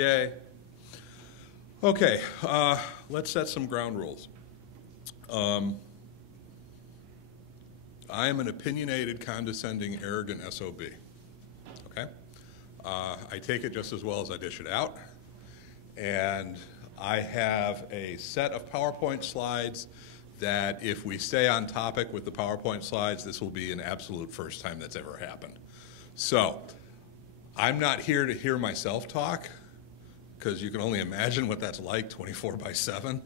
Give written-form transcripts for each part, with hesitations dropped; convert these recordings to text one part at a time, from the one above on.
Yay. Okay, let's set some ground rules. I am an opinionated, condescending, arrogant SOB. Okay? I take it just as well as I dish it out. And I have a set of PowerPoint slides that if we stay on topic with the PowerPoint slides, this will be an absolute first time that's ever happened. So, I'm not here to hear myself talk, because you can only imagine what that's like 24/7.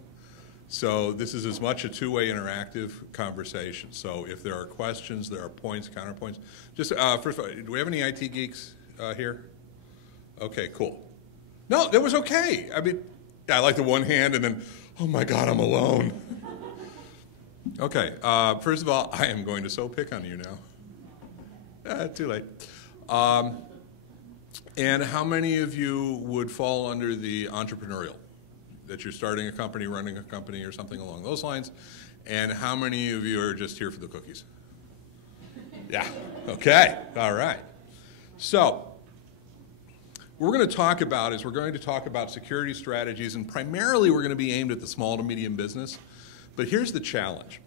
So this is as much a two-way interactive conversation. So if there are questions, there are points, counterpoints. Just first of all, do we have any IT geeks here? Okay, cool. No, that was okay. I mean, I like the one hand and then, oh my God, I'm alone. Okay, first of all, I am going to so pick on you now. Too late. And how many of you would fall under the entrepreneurial? That you're starting a company, running a company, or something along those lines? And how many of you are just here for the cookies? Yeah, okay, all right. So, what we're going to talk about is we're going to talk about security strategies, and primarily we're going to be aimed at the small to medium business. But here's the challenge,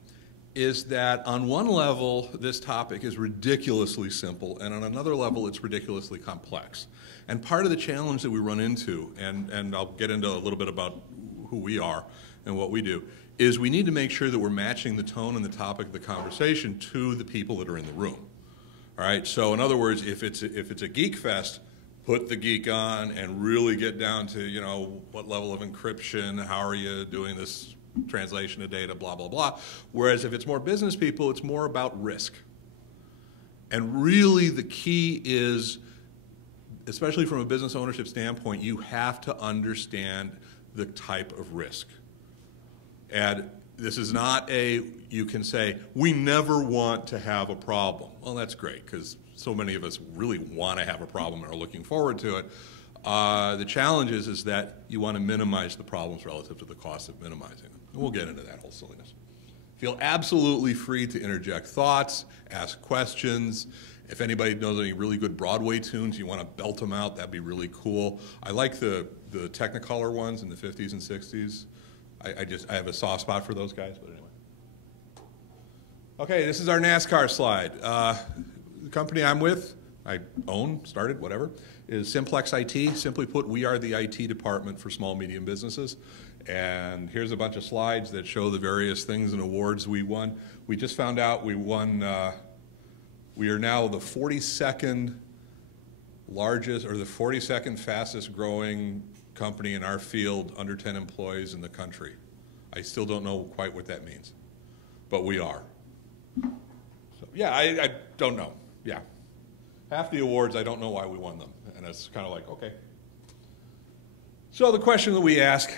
is that on one level, this topic is ridiculously simple, and on another level, it's ridiculously complex. And part of the challenge that we run into, and I'll get into a little bit about who we are and what we do, is we need to make sure that we're matching the tone and the topic of the conversation to the people that are in the room. All right, so in other words, if it's a geek fest, put the geek on and really get down to, you know, what level of encryption, how are you doing this translation of data, blah, blah, blah. Whereas if it's more business people, it's more about risk. And really the key is, especially from a business ownership standpoint, you have to understand the type of risk. And this is not you can say, we never want to have a problem. Well, that's great, because so many of us really want to have a problem and are looking forward to it. The challenge is that you want to minimize the problems relative to the cost of minimizing them. And we'll get into that whole silliness. Feel absolutely free to interject thoughts, ask questions. If anybody knows any really good Broadway tunes, you want to belt them out, that'd be really cool. I like the Technicolor ones in the 50s and 60s. I have a soft spot for those guys, but anyway. Okay, this is our NASCAR slide. The company I'm with, I own, started, whatever, is Simplex-IT. Simply put, we are the IT department for small, medium businesses. And here's a bunch of slides that show the various things and awards we won. We just found out we won, we are now the 42nd largest, or the 42nd fastest growing company in our field, under 10 employees in the country. I still don't know quite what that means, but we are. So, yeah, I don't know, yeah. Half the awards, I don't know why we won them, and it's kind of like, okay. So the question that we ask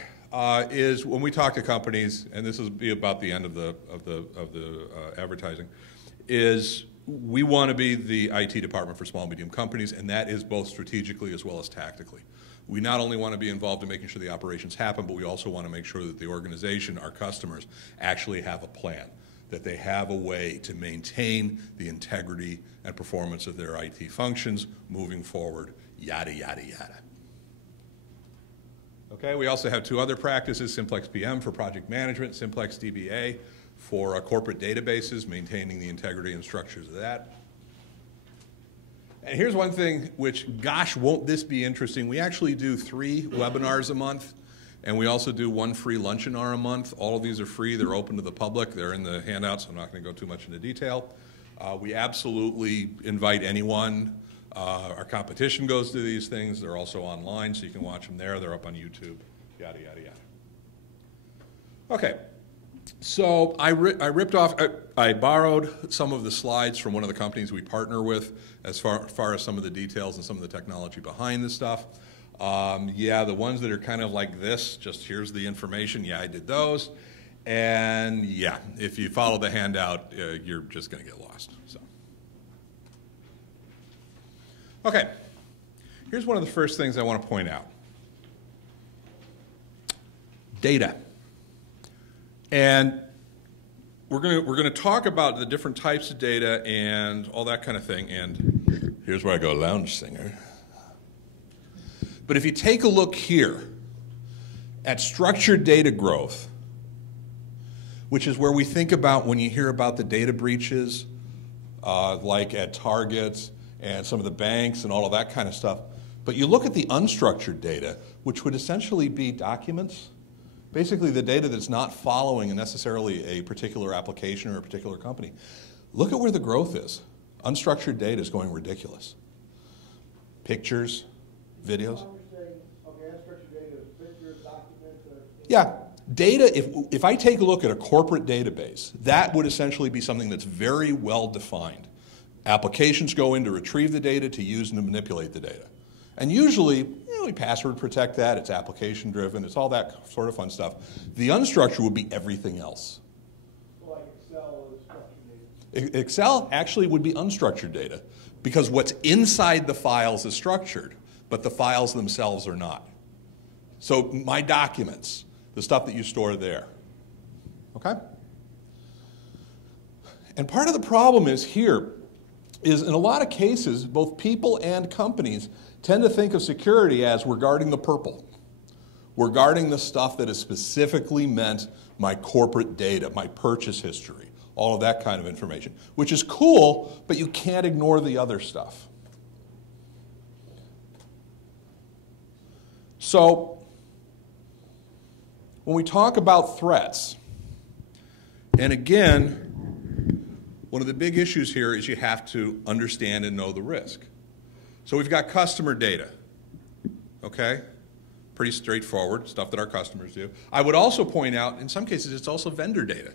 is when we talk to companies, and this will be about the end of the advertising, is we want to be the IT department for small and medium companies, and that is both strategically as well as tactically. We not only want to be involved in making sure the operations happen, but we also want to make sure that the organization, our customers, actually have a plan, that they have a way to maintain the integrity and performance of their IT functions moving forward, yada, yada, yada. Okay, we also have two other practices, Simplex PM for project management, Simplex DBA for corporate databases, maintaining the integrity and structures of that. And here's one thing which, gosh, won't this be interesting. We actually do 3 webinars a month, and we also do 1 free lunch and hour a month. All of these are free. They're open to the public. They're in the handouts. I'm not going to go too much into detail. We absolutely invite anyone. Our competition goes to these things. They're also online, so you can watch them there. They're up on YouTube, yada, yada, yada. Okay, so I borrowed some of the slides from one of the companies we partner with as far as some of the details and some of the technology behind this stuff. Yeah, the ones that are kind of like this, just here's the information, yeah, I did those. And yeah, if you follow the handout, you're just going to get lost. So. Okay, here's one of the first things I want to point out. Data. And we're going to talk about the different types of data and all that kind of thing. And here's where I go, lounge singer. But if you take a look here at structured data growth, which is where we think about when you hear about the data breaches, like at Target and some of the banks and all of that kind of stuff. But you look at the unstructured data, which would essentially be documents, basically the data that's not following necessarily a particular application or a particular company. Look at where the growth is. Unstructured data is going ridiculous. Pictures, videos. Yeah, data, if I take a look at a corporate database, that would essentially be something that's very well defined. Applications go in to retrieve the data, to use and to manipulate the data. And usually, we password protect that, it's application driven, it's all that sort of fun stuff. The unstructured would be everything else. So like Excel is structured data? Excel actually would be unstructured data because what's inside the files is structured, but the files themselves are not. So my documents, the stuff that you store there, okay? And part of the problem is here is in a lot of cases, both people and companies tend to think of security as we're guarding the purple. We're guarding the stuff that is specifically meant my corporate data, my purchase history, all of that kind of information, which is cool, but you can't ignore the other stuff. So, when we talk about threats, and again, one of the big issues here is you have to understand and know the risk. So we've got customer data, okay? Pretty straightforward, stuff that our customers do. I would also point out, in some cases, it's also vendor data.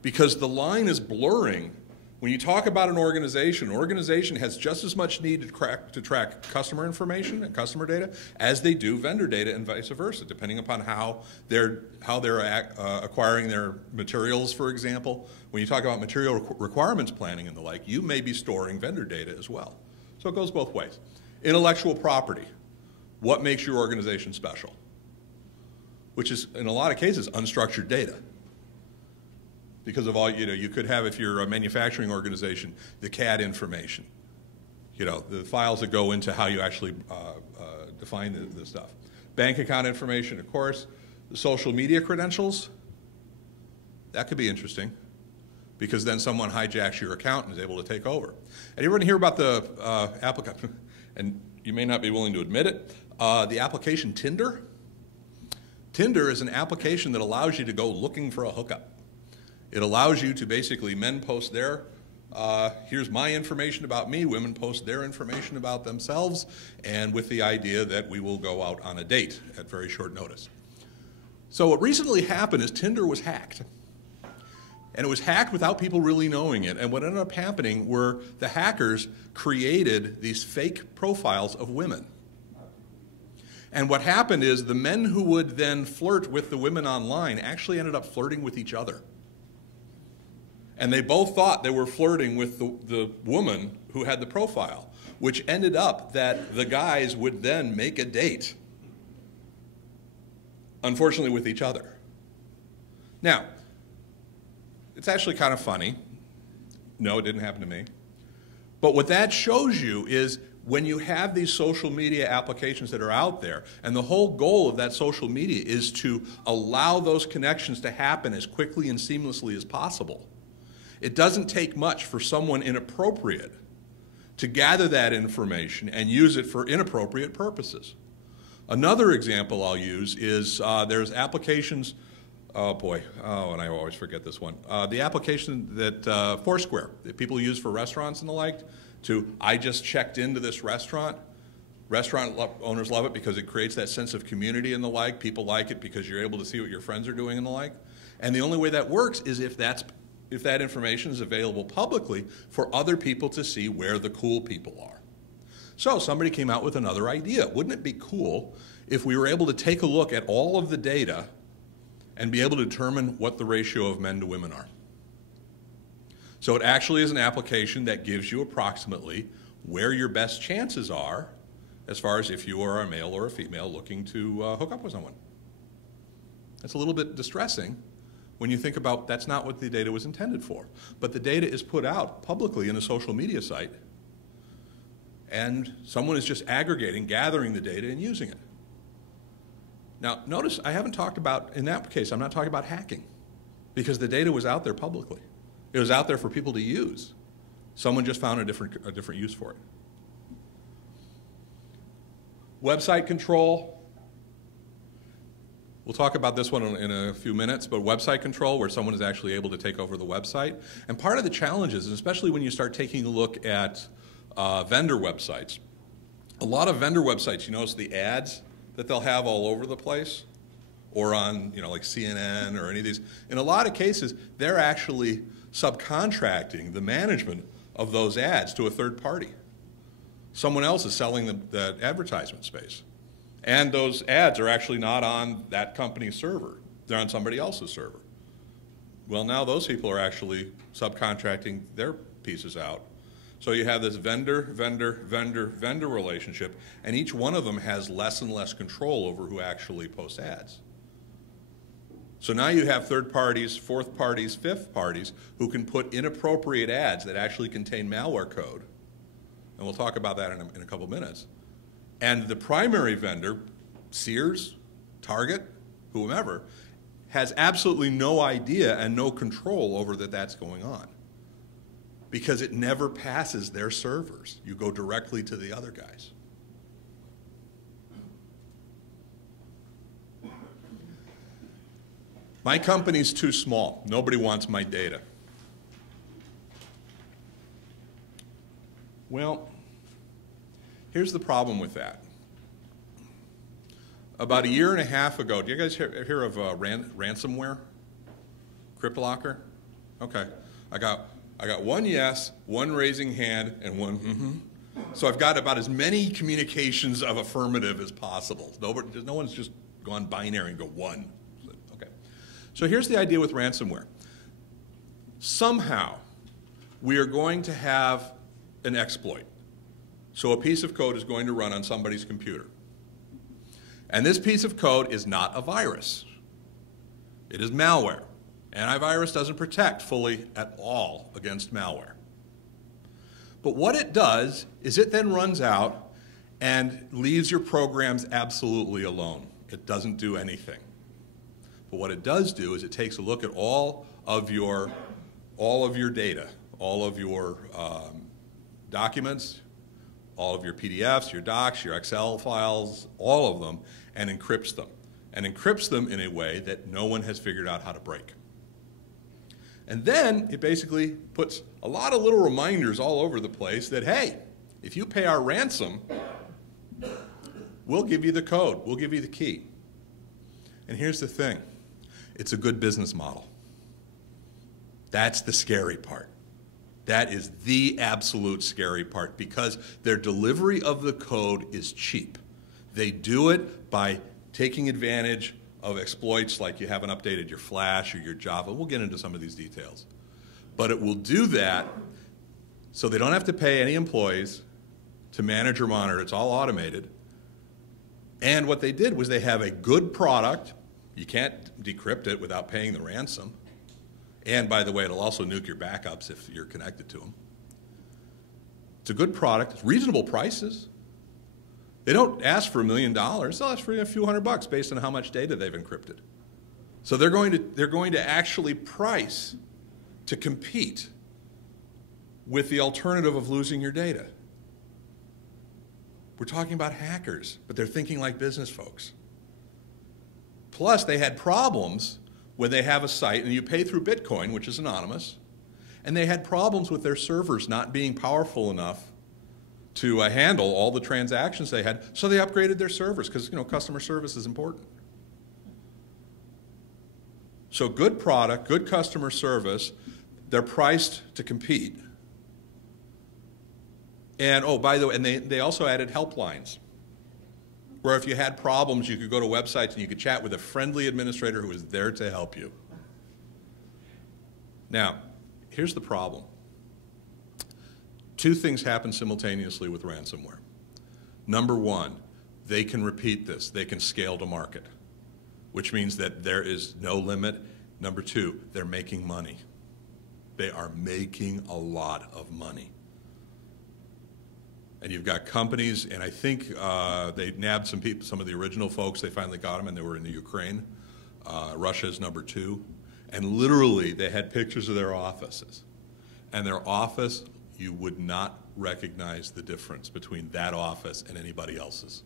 Because the line is blurring. When you talk about an organization has just as much need to track customer information and customer data as they do vendor data and vice versa, depending upon how they're acquiring their materials, for example. When you talk about material requirements planning and the like, you may be storing vendor data as well. So it goes both ways. Intellectual property. What makes your organization special? Which is, in a lot of cases, unstructured data. Because of all, you could have, if you're a manufacturing organization, the CAD information, the files that go into how you actually define the stuff. Bank account information, of course. The social media credentials, that could be interesting because then someone hijacks your account and is able to take over. And you ever hear about the application, and you may not be willing to admit it, the application Tinder? Tinder is an application that allows you to go looking for a hookup. It allows you to basically, men post their, here's my information about me, women post their information about themselves, and with the idea that we will go out on a date at very short notice. So what recently happened is Tinder was hacked. And it was hacked without people really knowing it. And what ended up happening were the hackers created these fake profiles of women. And what happened is the men who would then flirt with the women online actually ended up flirting with each other. And they both thought they were flirting with the woman who had the profile, which ended up that the guys would then make a date, unfortunately with each other. Now, it's actually kind of funny. No, it didn't happen to me. But what that shows you is when you have these social media applications that are out there, and the whole goal of that social media is to allow those connections to happen as quickly and seamlessly as possible. It doesn't take much for someone inappropriate to gather that information and use it for inappropriate purposes. Another example I'll use is there's applications, and I always forget this one. The application that Foursquare, that people use for restaurants and the like, I just checked into this restaurant. Restaurant owners love it because it creates that sense of community and the like. People like it because you're able to see what your friends are doing and the like. And the only way that works is if that information is available publicly for other people to see where the cool people are. So somebody came out with another idea. Wouldn't it be cool if we were able to take a look at all of the data and be able to determine what the ratio of men to women are? So it actually is an application that gives you approximately where your best chances are as far as if you are a male or a female looking to hook up with someone. It's a little bit distressing when you think about that's not what the data was intended for. But the data is put out publicly in a social media site. and someone is just aggregating, gathering the data, and using it. Now, notice I haven't talked about, in that case, I'm not talking about hacking, because the data was out there publicly. It was out there for people to use. Someone just found a different use for it. Website control. We'll talk about this one in a few minutes, but website control, where someone is actually able to take over the website. And part of the challenge is, especially when you start taking a look at vendor websites, a lot of vendor websites, you notice the ads that they'll have all over the place, or on, like CNN or any of these. In a lot of cases, they're actually subcontracting the management of those ads to a third party. Someone else is selling the advertisement space. And those ads are actually not on that company's server. They're on somebody else's server. Well, now those people are actually subcontracting their pieces out. So you have this vendor relationship, and each one of them has less and less control over who actually posts ads. So now you have third parties, fourth parties, fifth parties who can put inappropriate ads that actually contain malware code. And we'll talk about that in a couple minutes. And the primary vendor, Sears, Target, whomever, has absolutely no idea and no control over that's going on, because it never passes their servers. You go directly to the other guys. My company's too small. Nobody wants my data. Well, here's the problem with that. About a year and a half ago, do you guys hear of ransomware? CryptLocker? Okay. I got one yes, one raising hand, and one mm-hmm. So I've got about as many communications of affirmative as possible. No one's just gone binary and go one. Okay. So here's the idea with ransomware. Somehow, we are going to have an exploit. So a piece of code is going to run on somebody's computer. And this piece of code is not a virus. It is malware. Antivirus doesn't protect fully at all against malware. But what it does is it then runs out and leaves your programs absolutely alone. It doesn't do anything. But what it does do is it takes a look at all of your data, all of your documents, all of your PDFs, your docs, your Excel files, all of them, and encrypts them. And encrypts them in a way that no one has figured out how to break. And then it basically puts a lot of little reminders all over the place that, hey, if you pay our ransom, we'll give you the code, we'll give you the key. And here's the thing, it's a good business model. That's the scary part. That is the absolute scary part, because their delivery of the code is cheap. They do it by taking advantage of exploits like you haven't updated your Flash or your Java. We'll get into some of these details. But it will do that so they don't have to pay any employees to manage or monitor. It's all automated. And what they did was they have a good product. You can't decrypt it without paying the ransom. And by the way, it'll also nuke your backups if you're connected to them. It's a good product. It's reasonable prices. They don't ask for $1 million. They'll ask for a few $100 based on how much data they've encrypted. So they're going to actually price to compete with the alternative of losing your data. We're talking about hackers, but they're thinking like business folks. Plus, they had problems when they have a site, and you pay through Bitcoin, which is anonymous, and they had problems with their servers not being powerful enough to handle all the transactions they had, so they upgraded their servers, because customer service is important. So good product, good customer service, they're priced to compete. And oh, by the way, and they also added helplines, where if you had problems, you could go to websites and you could chat with a friendly administrator who was there to help you. Now, here's the problem. Two things happen simultaneously with ransomware. Number one, they can repeat this. They can scale to market, which means that there is no limit. Number two, they're making money. They are making a lot of money. And you've got companies, and I think they nabbed some people, some of the original folks, they finally got them, and they were in the Ukraine. Russia's number 2. And literally, they had pictures of their offices. And their office, you would not recognize the difference between that office and anybody else's.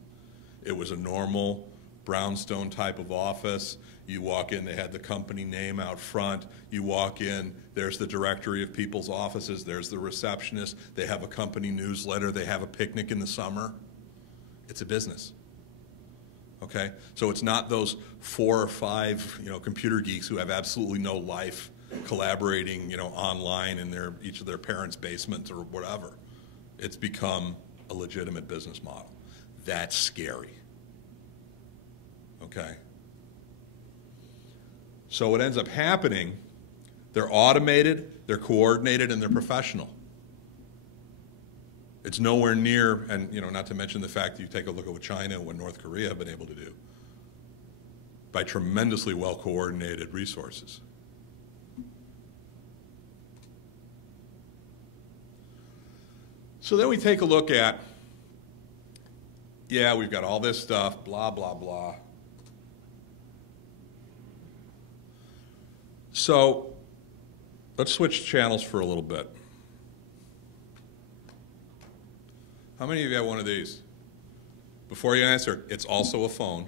It was a normal brownstone type of office. You walk in, they had the company name out front. You walk in, there's the directory of people's offices, there's the receptionist, they have a company newsletter, they have a picnic in the summer. It's a business. Okay? So it's not those 4 or 5, computer geeks who have absolutely no life collaborating, online in each of their parents' basements or whatever. It's become a legitimate business model. That's scary. Okay? So what ends up happening, they're automated, they're coordinated, and they're professional. It's nowhere near, and not to mention the fact that you take a look at what China and what North Korea have been able to do by tremendously well-coordinated resources. So then we take a look at, yeah, we've got all this stuff, blah, blah, blah. So let's switch channels for a little bit. How many of you have one of these? Before you answer, it's also a phone.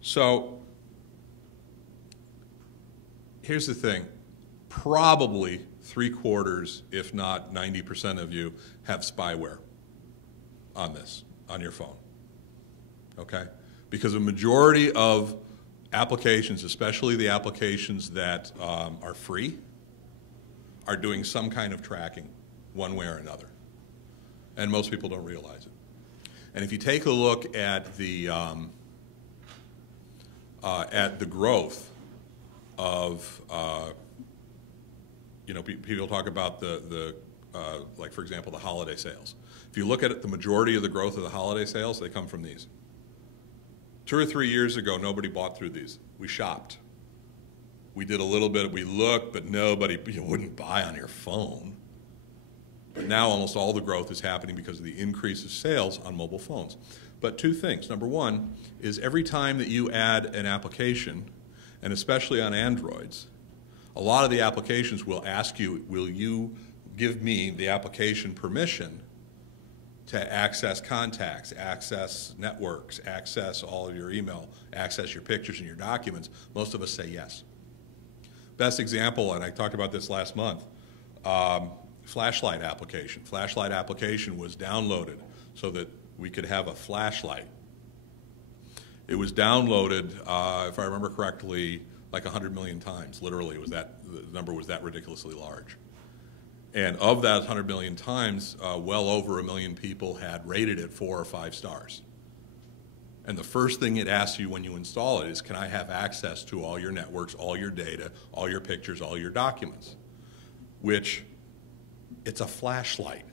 So here's the thing. Probably 3/4, if not 90% of you have spyware on this, on your phone. Okay? Because a majority of applications, especially the applications that are free, are doing some kind of tracking one way or another. And most people don't realize it. And if you take a look at the growth of, people talk about like for example, the holiday sales. If you look at it, the majority of the growth of the holiday sales, they come from these. 2 or 3 years ago, nobody bought through these. We shopped. We did a little bit, we looked, but nobody, you wouldn't buy on your phone. But now almost all the growth is happening because of the increase of sales on mobile phones. But 2 things. Number 1 is every time that you add an application, and especially on Androids, a lot of the applications will ask you, will you give me the application permission to access contacts, access networks, access all of your email, access your pictures and your documents? Most of us say yes. Best example, and I talked about this last month, flashlight application. Flashlight application was downloaded so that we could have a flashlight. It was downloaded, if I remember correctly, like 100 million times. Literally, the number was that ridiculously large. And of that 100 million times, well over 1 million people had rated it 4 or 5 stars. And the first thing it asks you when you install it is, can I have access to all your networks, all your data, all your pictures, all your documents? Which, it's a flashlight.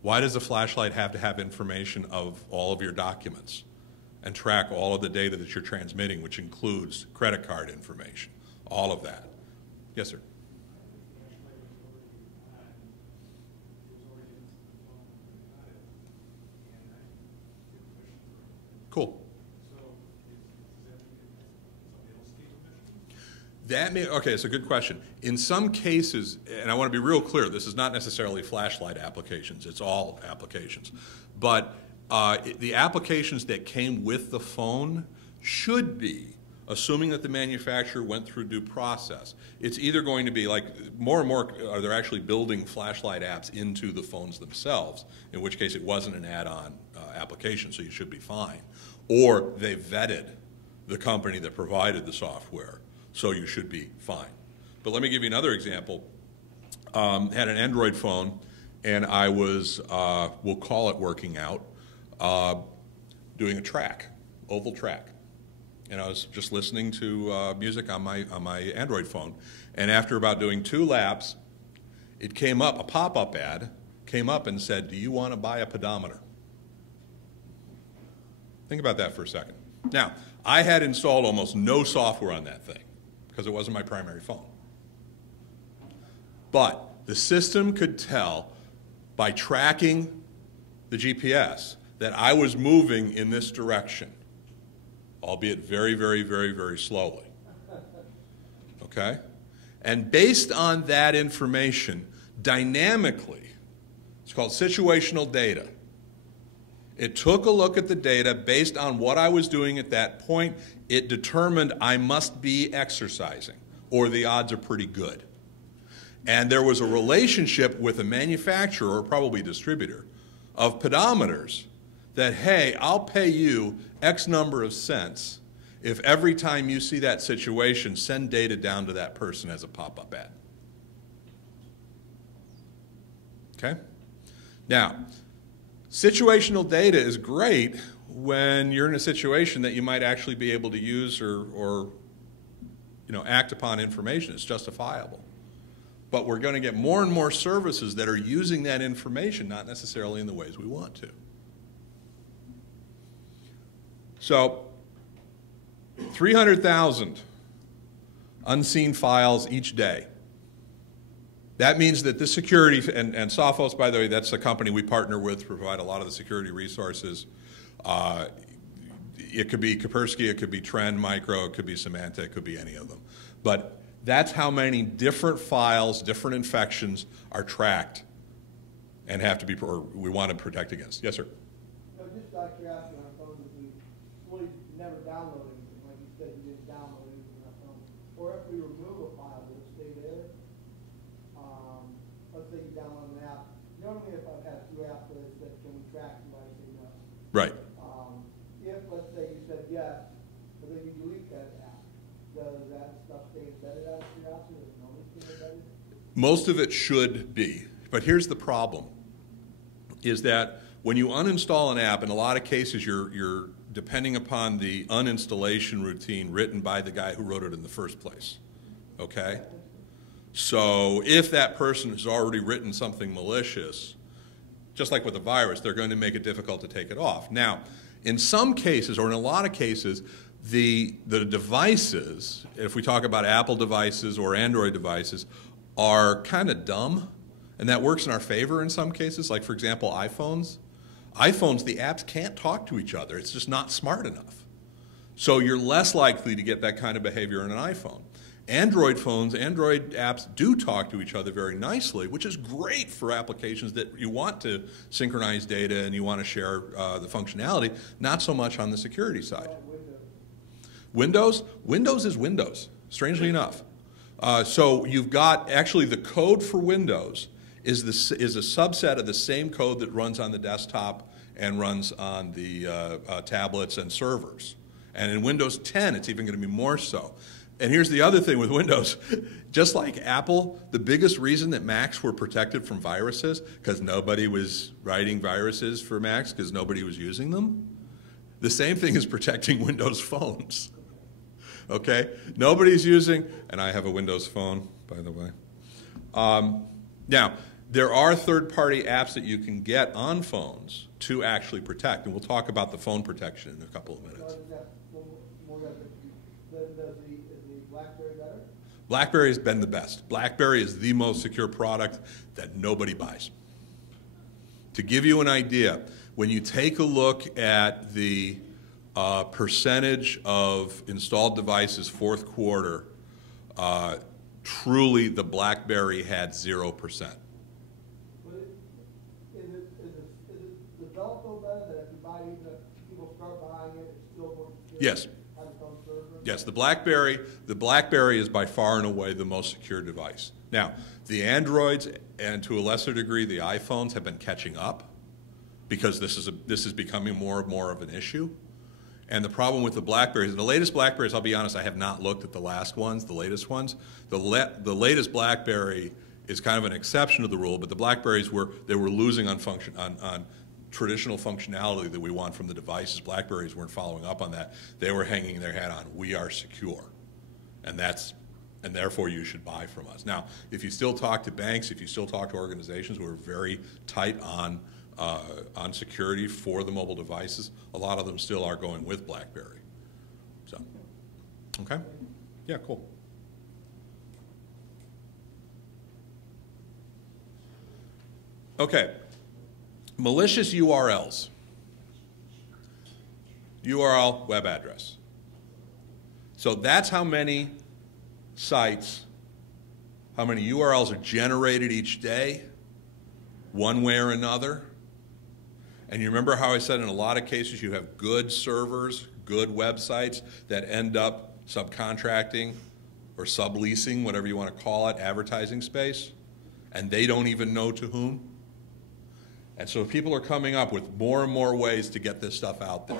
Why does a flashlight have to have information of all of your documents and track all of the data that you're transmitting, which includes credit card information, all of that? Yes, sir. Cool. Okay, it's a good question. In some cases, and I want to be real clear, this is not necessarily flashlight applications, it's all applications. But the applications that came with the phone should be, assuming that the manufacturer went through due process, it's either going to be like, more and more are they're actually building flashlight apps into the phones themselves, in which case it wasn't an add-on application, so you should be fine. Or they vetted the company that provided the software, so you should be fine. But let me give you another example. Had an Android phone, and I was, we'll call it working out, doing a track, oval track. And I was just listening to music on my Android phone. And after about doing 2 laps, it came up, a pop-up ad came up and said, do you want to buy a pedometer? Think about that for a second. Now, I had installed almost no software on that thing because it wasn't my primary phone. But the system could tell by tracking the GPS that I was moving in this direction, albeit very, very, very, very slowly. Okay? And based on that information, dynamically, it's called situational data. It took a look at the data based on what I was doing at that point. It determined I must be exercising, or the odds are pretty good. And there was a relationship with a manufacturer, or probably distributor, of pedometers that, hey, I'll pay you X number of cents if every time you see that situation, send data down to that person as a pop-up ad. Okay? Now, situational data is great when you're in a situation that you might actually be able to use or act upon information. It's justifiable. But we're going to get more and more services that are using that information, not necessarily in the ways we want to. So, 300,000 unseen files each day. That means that the security, and Sophos, by the way, that's a company we partner with to provide a lot of the security resources. It could be Kaspersky, it could be Trend Micro, it could be Symantec, it could be any of them. But that's how many different files, different infections are tracked and have to be, or we want to protect against. Yes, sir? No, just out of curiosity, on phones, if we really never download anything, like you said, you didn't download anything on our phone, or if we remove a file, will it stay there? Let's say you download an app. Normally, if I've had 2 apps that can we track, you might say no. Right. If, let's say, you said yes, but then you delete that app, does that stuff stay embedded out of curiosity, or no one stay embedded? Most of it should be. But here's the problem, is that when you uninstall an app, in a lot of cases you're depending upon the uninstallation routine written by the guy who wrote it in the first place. Okay? So if that person has already written something malicious, just like with a virus, they're going to make it difficult to take it off. Now, in some cases, or in a lot of cases, the devices, if we talk about Apple devices or Android devices, are kind of dumb, and that works in our favor in some cases. Like, for example, iPhones. iPhones, the apps can't talk to each other. It's just not smart enough. So you're less likely to get that kind of behavior in an iPhone. Android phones, Android apps do talk to each other very nicely, which is great for applications that you want to synchronize data and you want to share the functionality, not so much on the security side. Windows is Windows, strangely enough. So you've got, actually the code for Windows is a subset of the same code that runs on the desktop and runs on the tablets and servers. And in Windows 10, it's even going to be more so. And here's the other thing with Windows. Just like Apple, the biggest reason that Macs were protected from viruses, because nobody was writing viruses for Macs because nobody was using them. The same thing is protecting Windows phones. Okay? Nobody's using, and I have a Windows phone, by the way. Now, there are third-party apps that you can get on phones to actually protect, and we'll talk about the phone protection in a couple of minutes. Is the BlackBerry better? BlackBerry has been the best. BlackBerry is the most secure product that nobody buys. To give you an idea, when you take a look at the percentage of installed devices fourth quarter, truly the BlackBerry had 0%. But is it developed so better that if you buy it, if people start buying it, it's still more secure? Yes. Yes, the BlackBerry is by far and away the most secure device. Now, the Androids and to a lesser degree the iPhones have been catching up because this is becoming more and more of an issue. And the problem with the BlackBerries, the latest BlackBerries, I'll be honest, I have not looked at the last ones, the latest ones. The latest BlackBerry is kind of an exception to the rule, but the BlackBerries were losing on traditional functionality that we want from the devices. BlackBerries weren't following up on that. They were hanging their hat on, we are secure. And therefore you should buy from us. Now, if you still talk to banks, if you still talk to organizations who are very tight on security for the mobile devices, a lot of them still are going with BlackBerry. So, okay? Yeah, cool. Okay, Malicious URLs. URL, web address. So that's how many sites, how many URLs are generated each day, one way or another. And you remember how I said in a lot of cases you have good servers, good websites that end up subcontracting or subleasing, whatever you want to call it, advertising space, and they don't even know to whom? And so people are coming up with more and more ways to get this stuff out there.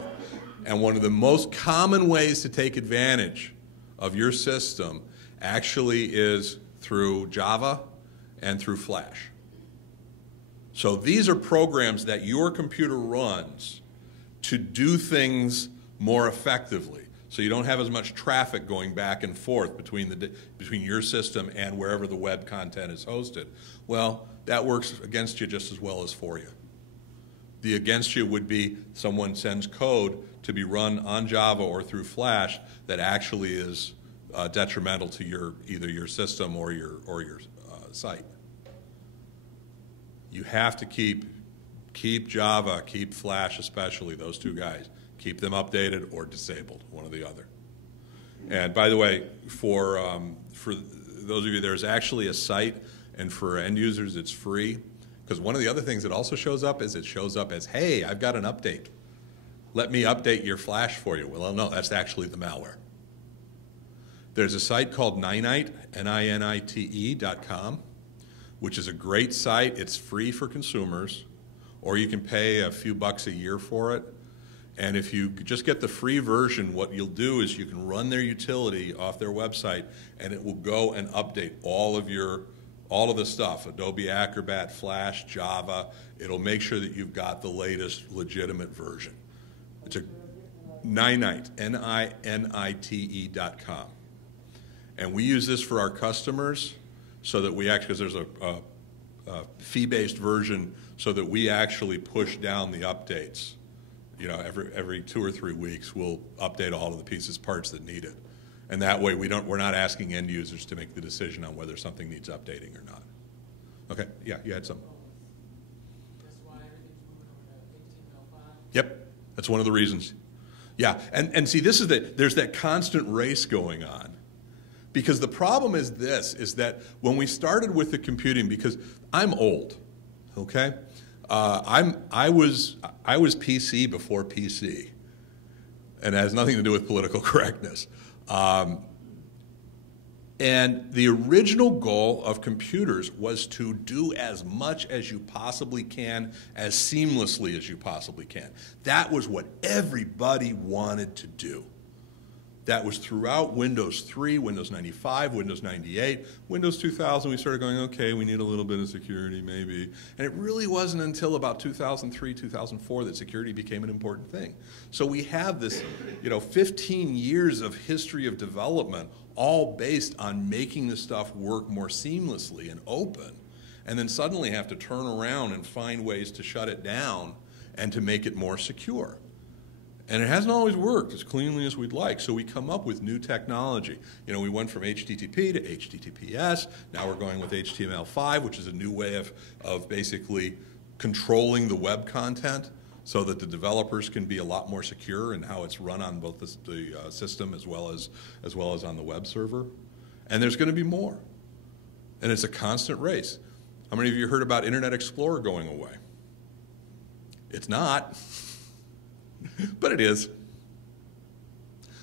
And one of the most common ways to take advantage of your system actually is through Java and through Flash. So these are programs that your computer runs to do things more effectively. So you don't have as much traffic going back and forth between your system and wherever the web content is hosted. Well, that works against you just as well as for you. The against you would be someone sends code to be run on Java or through Flash that actually is detrimental to either your system or your site. You have to keep Java, keep Flash especially, those two guys. Keep them updated or disabled, one or the other. And by the way, for those of you, there's actually a site, and for end users it's free, because one of the other things that also shows up is it shows up as, hey, I've got an update. Let me update your Flash for you. Well, no, that's actually the malware. There's a site called Ninite, NINITE.com, which is a great site. It's free for consumers, or you can pay a few bucks a year for it. And if you just get the free version, what you'll do is you can run their utility off their website, and it will go and update all of the stuff, Adobe Acrobat, Flash, Java. It'll make sure that you've got the latest legitimate version. It's a Ninite, NINITE.com. And we use this for our customers so that we actually, because there's a fee-based version, so that we actually push down the updates. You know, every 2 or 3 weeks, we'll update all of the pieces, parts that need it. And that way we're not asking end users to make the decision on whether something needs updating or not. Okay, yeah, you had something. That's why everything's moving over to HTML5. Yep, that's one of the reasons. Yeah, and see, there's that constant race going on. Because the problem is this, is that when we started with the computing, because I'm old, okay? I was PC before PC, and it has nothing to do with political correctness. And the original goal of computers was to do as much as you possibly can, as seamlessly as you possibly can. That was what everybody wanted to do. That was throughout Windows 3, Windows 95, Windows 98, Windows 2000. We started going, okay, we need a little bit of security maybe. And it really wasn't until about 2003, 2004 that security became an important thing. So we have this, 15 years of history of development all based on making the stuff work more seamlessly and open, and then suddenly have to turn around and find ways to shut it down and to make it more secure. And it hasn't always worked as cleanly as we'd like, so we come up with new technology. We went from HTTP to HTTPS. Now we're going with HTML5, which is a new way of basically controlling the web content so that the developers can be a lot more secure in how it's run on both the system as well as on the web server. And there's going to be more. And it's a constant race. How many of you heard about Internet Explorer going away? It's not. But it is.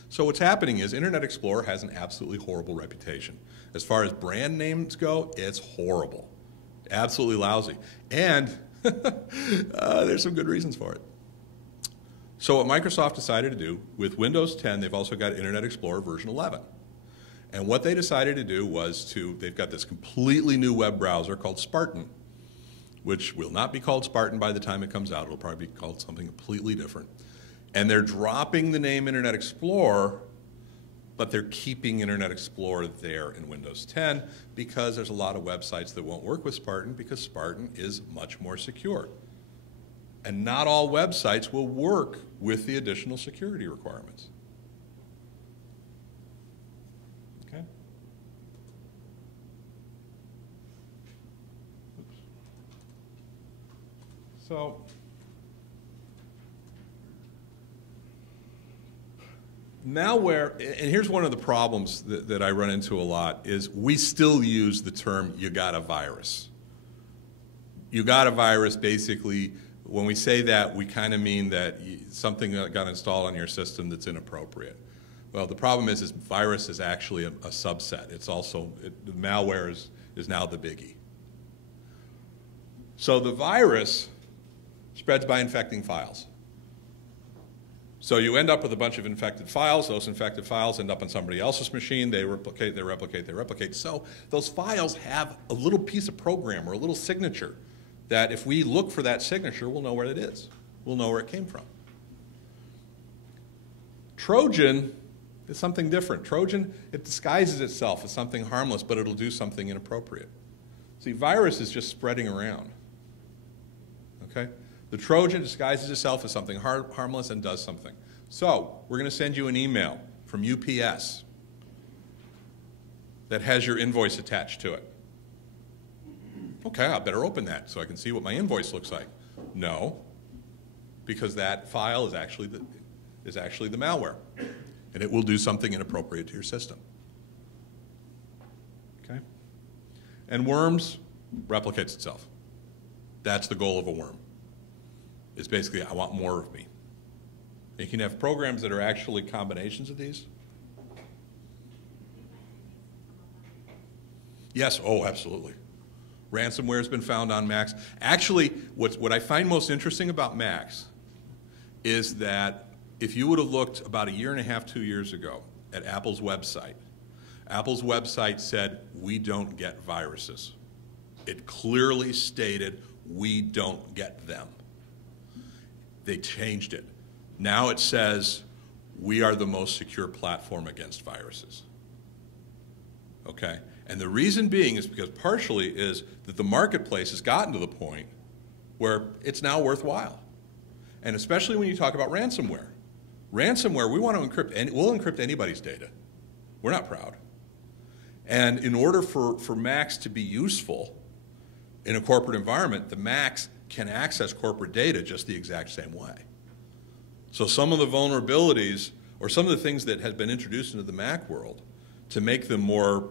So what's happening is Internet Explorer has an absolutely horrible reputation. As far as brand names go, it's horrible. Absolutely lousy. And there's some good reasons for it. So what Microsoft decided to do, with Windows 10, they've also got Internet Explorer version 11. And what they decided to do was they've got this completely new web browser called Spartan, which will not be called Spartan by the time it comes out. It'll probably be called something completely different. And they're dropping the name Internet Explorer, but they're keeping Internet Explorer there in Windows 10 because there's a lot of websites that won't work with Spartan because Spartan is much more secure. And not all websites will work with the additional security requirements. Okay? So malware, and here's one of the problems that I run into a lot, is we still use the term "you got a virus." You got a virus, basically, when we say that, we kind of mean that something got installed on your system that's inappropriate. Well, the problem is virus is actually a subset. It's also, the malware is now the biggie. So the virus spreads by infecting files. So you end up with a bunch of infected files. Those infected files end up on somebody else's machine. They replicate, they replicate, they replicate. So those files have a little piece of program or a little signature that if we look for that signature, we'll know where it is. We'll know where it came from. Trojan is something different. Trojan, it disguises itself as something harmless, but it'll do something inappropriate. See, virus is just spreading around. Okay? The Trojan disguises itself as something harmless and does something. So, we're going to send you an email from UPS that has your invoice attached to it. Okay, I better open that so I can see what my invoice looks like. No, because that file is actually the malware, and it will do something inappropriate to your system. Okay? And worms replicates itself. That's the goal of a worm. It's basically, I want more of me. You can have programs that are actually combinations of these. Yes, oh, absolutely. Ransomware has been found on Macs. Actually, what I find most interesting about Macs is that if you would have looked about a year and a half, 2 years ago at Apple's website said, we don't get viruses. It clearly stated, we don't get them. They changed it. Now it says, we are the most secure platform against viruses. Okay? And the reason being is because partially is that the marketplace has gotten to the point where it's now worthwhile. And especially when you talk about ransomware. Ransomware, we want to encrypt, and we'll encrypt anybody's data. We're not proud. And in order for Macs to be useful in a corporate environment, the Macs can access corporate data just the exact same way. So some of the vulnerabilities, or some of the things that have been introduced into the Mac world to make them more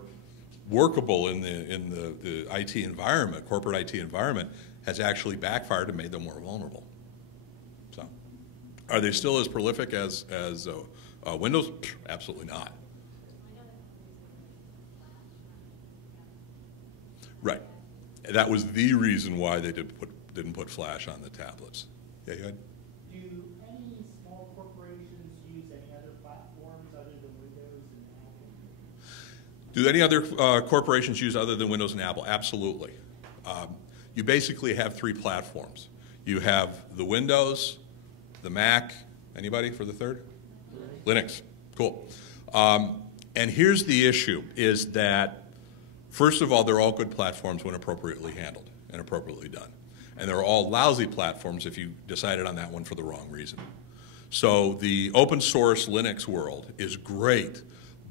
workable in the IT environment, corporate IT environment, has actually backfired and made them more vulnerable. So, are they still as prolific as Windows? Absolutely not. Right. That was the reason why they didn't put Flash on the tablets. Yeah, go ahead. Do any small corporations use any other platforms other than Windows and Apple? Do any other corporations use other than Windows and Apple? Absolutely. You basically have three platforms. You have the Windows, the Mac, anybody for the third? Linux. Cool. And here's the issue, is that, first of all, they're all good platforms when appropriately handled and appropriately done. And they're all lousy platforms if you decided on that one for the wrong reason. So the open source Linux world is great,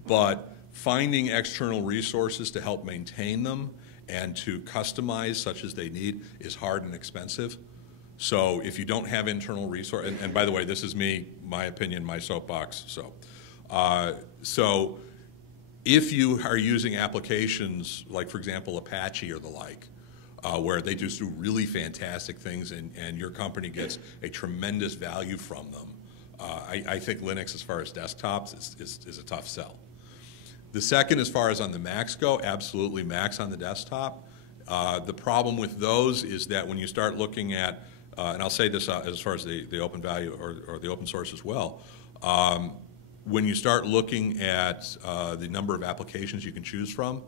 but finding external resources to help maintain them and to customize such as they need is hard and expensive. So if you don't have internal resources, and by the way, this is me, my opinion, my soapbox. So if you are using applications like, for example, Apache or the like, where they just do really fantastic things and your company gets a tremendous value from them, I think Linux, as far as desktops, is a tough sell. The second, as far as on the Macs go, absolutely Macs on the desktop. The problem with those is that when you start looking at, and I'll say this as far as the open value or the open source as well, when you start looking at the number of applications you can choose from,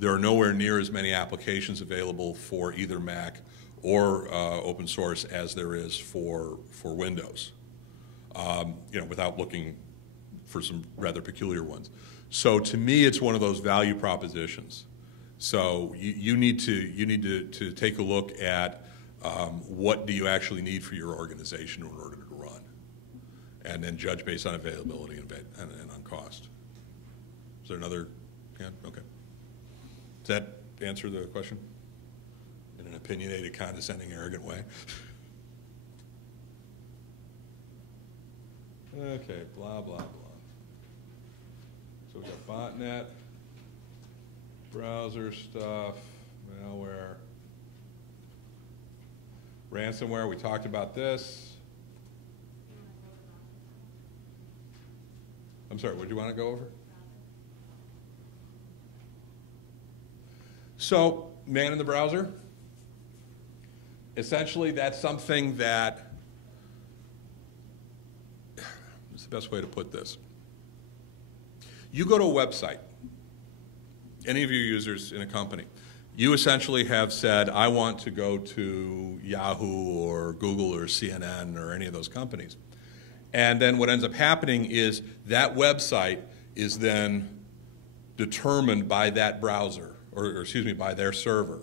there are nowhere near as many applications available for either Mac or open source as there is for Windows, without looking for some rather peculiar ones. So to me, it's one of those value propositions. So you need to take a look at what do you actually need for your organization in order to run, and then judge based on availability and on cost. Is there another? Yeah, okay. Does that answer the question in an opinionated, condescending, arrogant way? Okay, blah, blah, blah. So we got botnet, browser stuff, malware, ransomware, we talked about this. I'm sorry, what do you want to go over? So, man in the browser, essentially that's something that, what's the best way to put this? You go to a website, any of you users in a company, you essentially have said, I want to go to Yahoo or Google or CNN or any of those companies. And then what ends up happening is that website is then determined by that browser, or excuse me, by their server.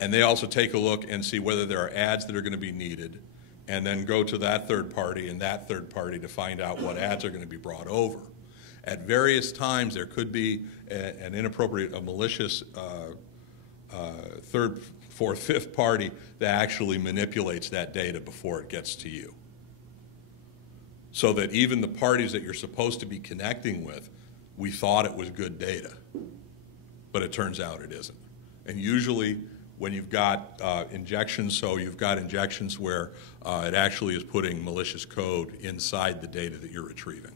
And they also take a look and see whether there are ads that are going to be needed, and then go to that third party and that third party to find out what ads are going to be brought over. At various times, there could be an inappropriate, a malicious third, fourth, fifth party that actually manipulates that data before it gets to you. So that even the parties that you're supposed to be connecting with, we thought it was good data, but it turns out it isn't. And usually when you've got injections, so you've got injections where it actually is putting malicious code inside the data that you're retrieving.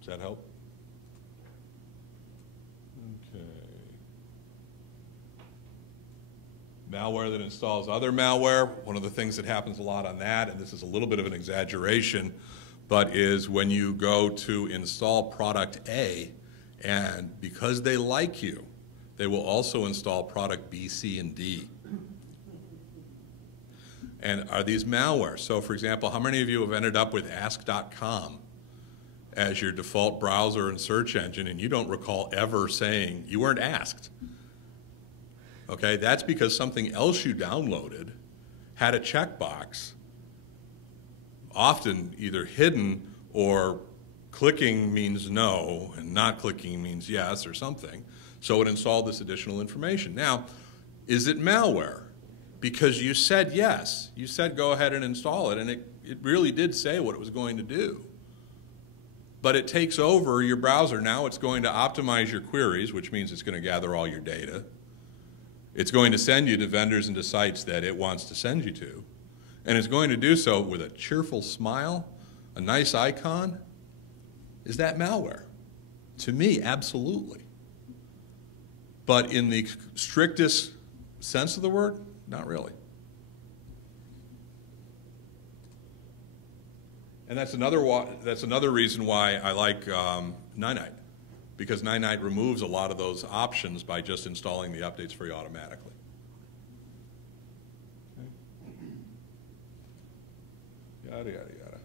Does that help? Okay. Malware that installs other malware. One of the things that happens a lot on that, and this is a little bit of an exaggeration, but is when you go to install product A, and because they like you, they will also install product B, C, and D. And are these malware? So for example, how many of you have ended up with ask.com as your default browser and search engine, and you don't recall ever saying you weren't asked? Okay, that's because something else you downloaded had a checkbox, often either hidden or clicking means no and not clicking means yes or something. So it installed this additional information. Now, is it malware? Because you said yes. You said go ahead and install it, and it really did say what it was going to do. But it takes over your browser. Now it's going to optimize your queries, which means it's going to gather all your data. It's going to send you to vendors and to sites that it wants to send you to. And it's going to do so with a cheerful smile, a nice icon. Is that malware? To me, absolutely. But in the strictest sense of the word, not really. And that's another reason why I like Ninite, because Ninite removes a lot of those options by just installing the updates for you automatically. Okay. Yada, yada, yada.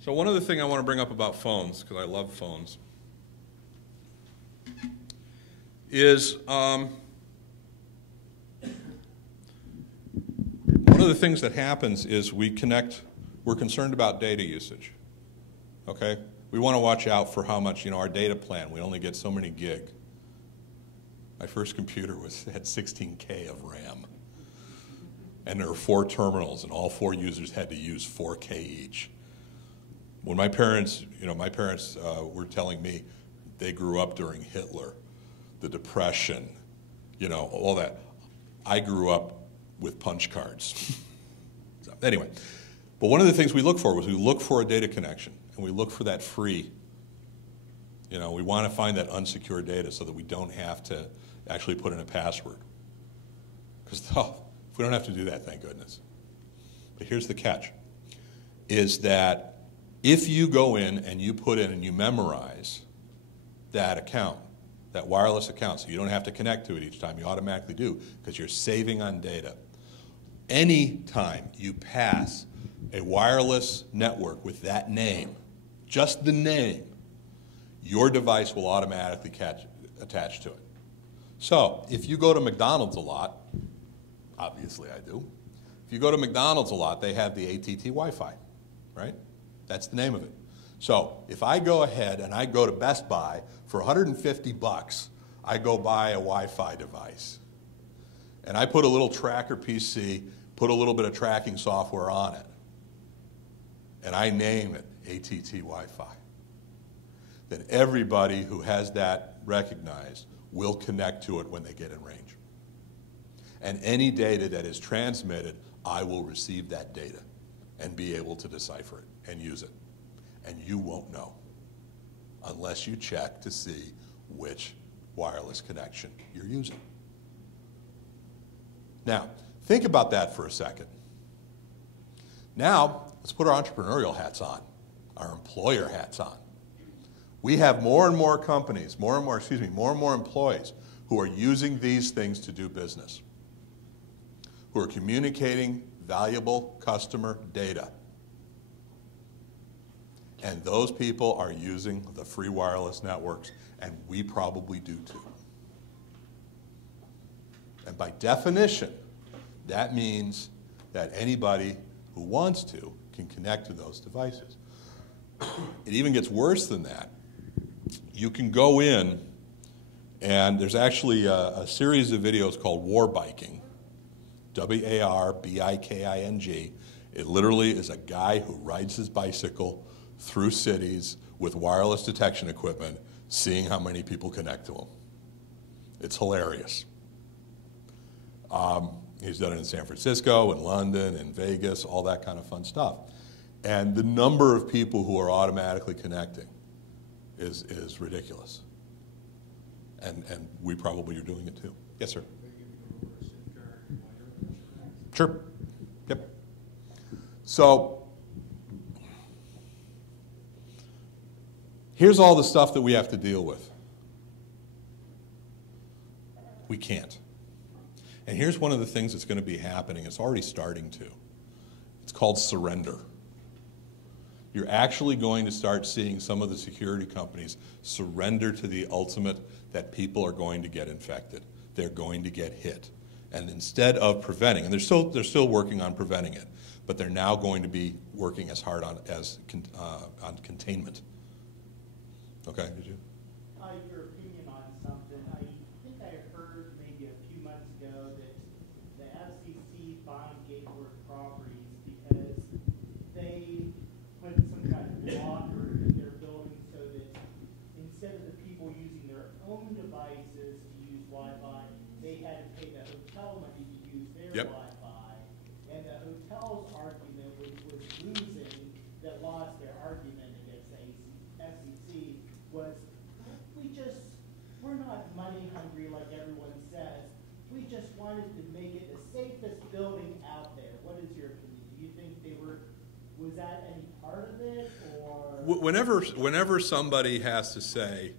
So one other thing I want to bring up about phones, because I love phones, is one of the things that happens is we're concerned about data usage, okay? We want to watch out for how much, our data plan, we only get so many gig. My first computer had 16K of RAM. And there were 4 terminals, and all 4 users had to use 4K each. When my parents were telling me they grew up during Hitler, the Depression, all that, I grew up with punch cards. So, anyway, but one of the things we look for was we look for a data connection. And we look for that free. We want to find that unsecure data so that we don't have to actually put in a password. Because if we don't have to do that, thank goodness. But here's the catch, is that if you go in and you put in and you memorize that account, that wireless account, so you don't have to connect to it each time, you automatically do, because you're saving on data. Any time you pass a wireless network with that name, just the name, your device will automatically attach to it. So if you go to McDonald's a lot, obviously I do, if you go to McDonald's a lot, they have the ATT Wi-Fi, right? That's the name of it. So if I go ahead and I go to Best Buy for $150, I go buy a Wi-Fi device. And I put a little tracker PC put a little bit of tracking software on it, and I name it ATT Wi-Fi, then everybody who has that recognized will connect to it when they get in range. And any data that is transmitted, I will receive that data and be able to decipher it and use it. And you won't know unless you check to see which wireless connection you're using. Now, think about that for a second. Now, let's put our entrepreneurial hats on, our employer hats on. We have more and more companies, more and more employees who are using these things to do business, who are communicating valuable customer data. And those people are using the free wireless networks, and we probably do too. And by definition, that means that anybody who wants to can connect to those devices. It even gets worse than that. You can go in, and there's actually a series of videos called War Biking, W-A-R-B-I-K-I-N-G. It literally is a guy who rides his bicycle through cities with wireless detection equipment, seeing how many people connect to him. It's hilarious. He's done it in San Francisco, in London, in Vegas, all that kind of fun stuff. And the number of people who are automatically connecting is ridiculous. And we probably are doing it too. Yes, sir. Sure. Yep. So here's all the stuff that we have to deal with. We can't. And here's one of the things that's going to be happening. It's already starting to. It's called surrender. You're actually going to start seeing some of the security companies surrender to the ultimate that people are going to get infected. They're going to get hit. And instead of preventing, and they're still working on preventing it, but they're now going to be working as hard on containment. Okay, did you? Your opinion on something. I think I heard maybe a few months ago that the FCC fined Gateway Properties because they put some kind of blocker in their building so that instead of the people using their own devices to use Wi-Fi, they had to pay the hotel money to use their Wi-Fi. And the hotel's argument, which was losing, that lost their argument against the FCC, was we're not money hungry like everyone says. We just wanted to make it the safest building out there. What is your opinion? Do you think was that any part of it, or? Whenever somebody has to say,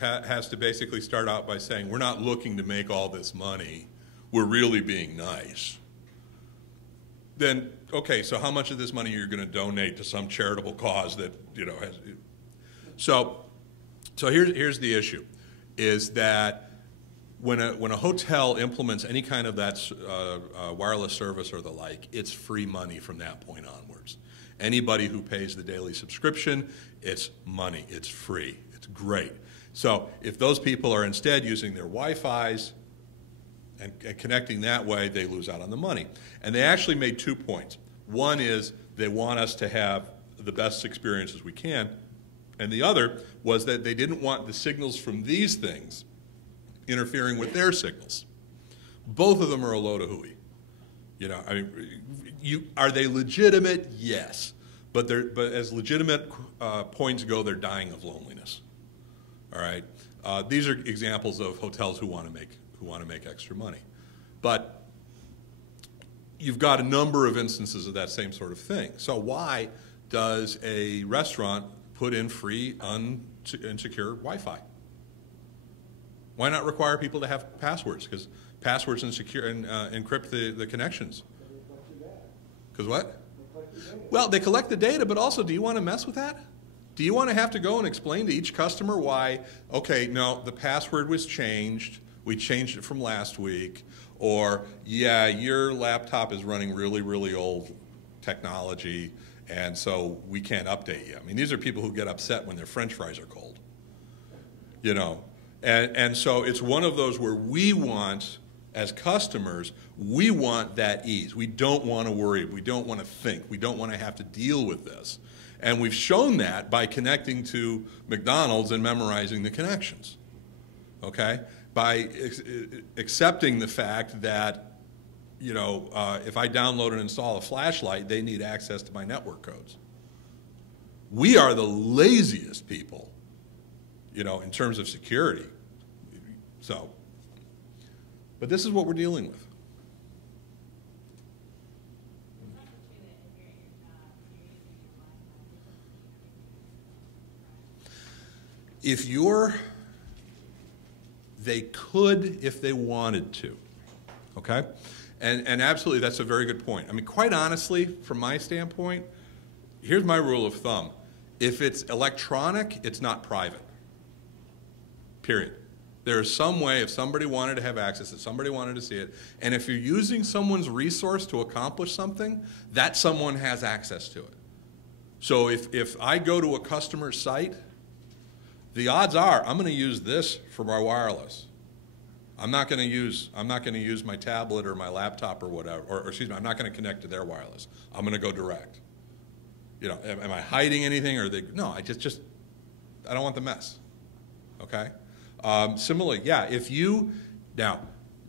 has to basically start out by saying, we're not looking to make all this money, we're really being nice, then, okay, so how much of this money you're going to donate to some charitable cause that, has... So here's the issue, is that when a hotel implements any kind of that wireless service or the like, it's free money from that point onwards. Anybody who pays the daily subscription, it's money, it's free, it's great. So if those people are instead using their Wi-Fis and connecting that way, they lose out on the money. And they actually made 2 points. One is they want us to have the best experiences we can, and the other was that they didn't want the signals from these things interfering with their signals. Both of them are a load of hooey. Are they legitimate? Yes, but as legitimate points go, they're dying of loneliness. All right, these are examples of hotels who want to make extra money, but you've got a number of instances of that same sort of thing. So why does a restaurant put in free, unsecure Wi-Fi? Why not require people to have passwords? Because passwords encrypt the connections. Because what? Well, they collect the data, but also, do you want to mess with that? Do you want to have to go and explain to each customer why, okay, no, the password was changed, we changed it from last week, or, yeah, your laptop is running really, really old technology, and so we can't update you. I mean, these are people who get upset when their French fries are cold, And so it's one of those where we want, as customers, we want that ease. We don't want to worry. We don't want to think. We don't want to have to deal with this. And we've shown that by connecting to McDonald's and memorizing the connections, okay? By accepting the fact that, you know, if I download and install a flashlight, they need access to my network codes. We are the laziest people, you know, in terms of security. So, but this is what we're dealing with. If you're, they could if they wanted to, okay? And absolutely, that's a very good point. I mean, quite honestly, from my standpoint, here's my rule of thumb. If it's electronic, it's not private, period. There is some way, if somebody wanted to have access, if somebody wanted to see it, and if you're using someone's resource to accomplish something, that someone has access to it. So if I go to a customer's site, the odds are I'm going to use this for my wireless. I'm not going to use my tablet or my laptop or whatever, or excuse me, I'm not going to connect to their wireless. I'm going to go direct. You know, am I hiding anything, or no? I don't want the mess. Okay. Similarly, yeah. If you now,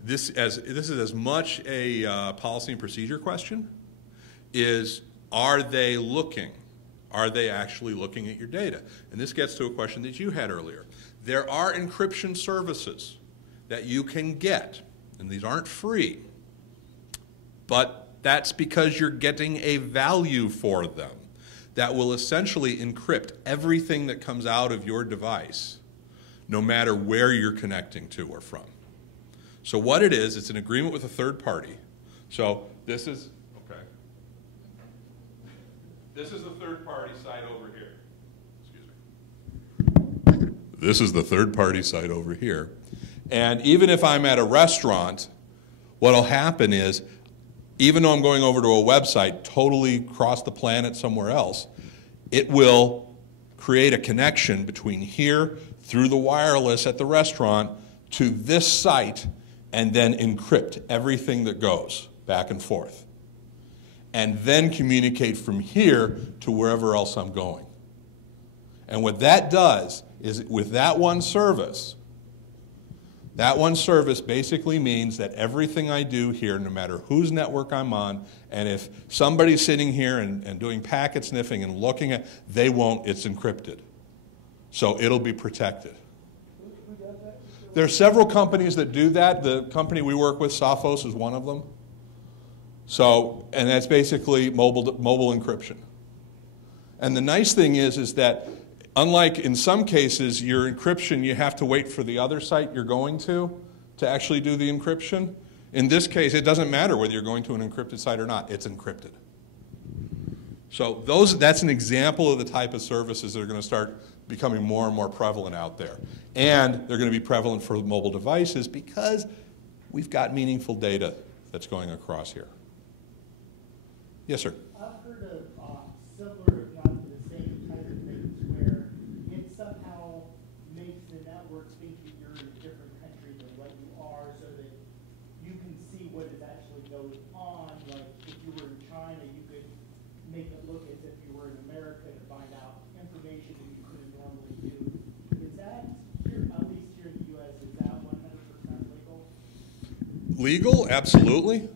this is as much a policy and procedure question. Is are they looking? Are they actually looking at your data? And this gets to a question that you had earlier. There are encryption services that you can get, and these aren't free, but that's because you're getting a value for them that will essentially encrypt everything that comes out of your device, no matter where you're connecting to or from. So what it is, it's an agreement with a third party. So this is, okay. This is the third party site over here. Excuse me. This is the third party site over here. And even if I'm at a restaurant, what'll happen is, even though I'm going over to a website totally across the planet somewhere else, it will create a connection between here through the wireless at the restaurant to this site and then encrypt everything that goes back and forth. And then communicate from here to wherever else I'm going. And what that does is, with that one service basically means that everything I do here, no matter whose network I'm on, and if somebody's sitting here and doing packet sniffing and looking at, they won't, it's encrypted. So it'll be protected. There are several companies that do that. The company we work with, Sophos, is one of them. So, and that's basically mobile encryption. And the nice thing is that unlike in some cases, your encryption, you have to wait for the other site you're going to actually do the encryption. In this case, it doesn't matter whether you're going to an encrypted site or not. It's encrypted. So that's an example of the type of services that are going to start becoming more and more prevalent out there. And they're going to be prevalent for mobile devices because we've got meaningful data that's going across here. Yes, sir. I've heard of similar, if not the same type of things, where it somehow makes the network think that you're in a different country than what you are, so that you can see what is actually going on. Like if you were in China, you could make it look as if you were in America to find out information that you couldn't normally do. Is that, here, at least here in the U.S., is that 100% legal? Legal, absolutely.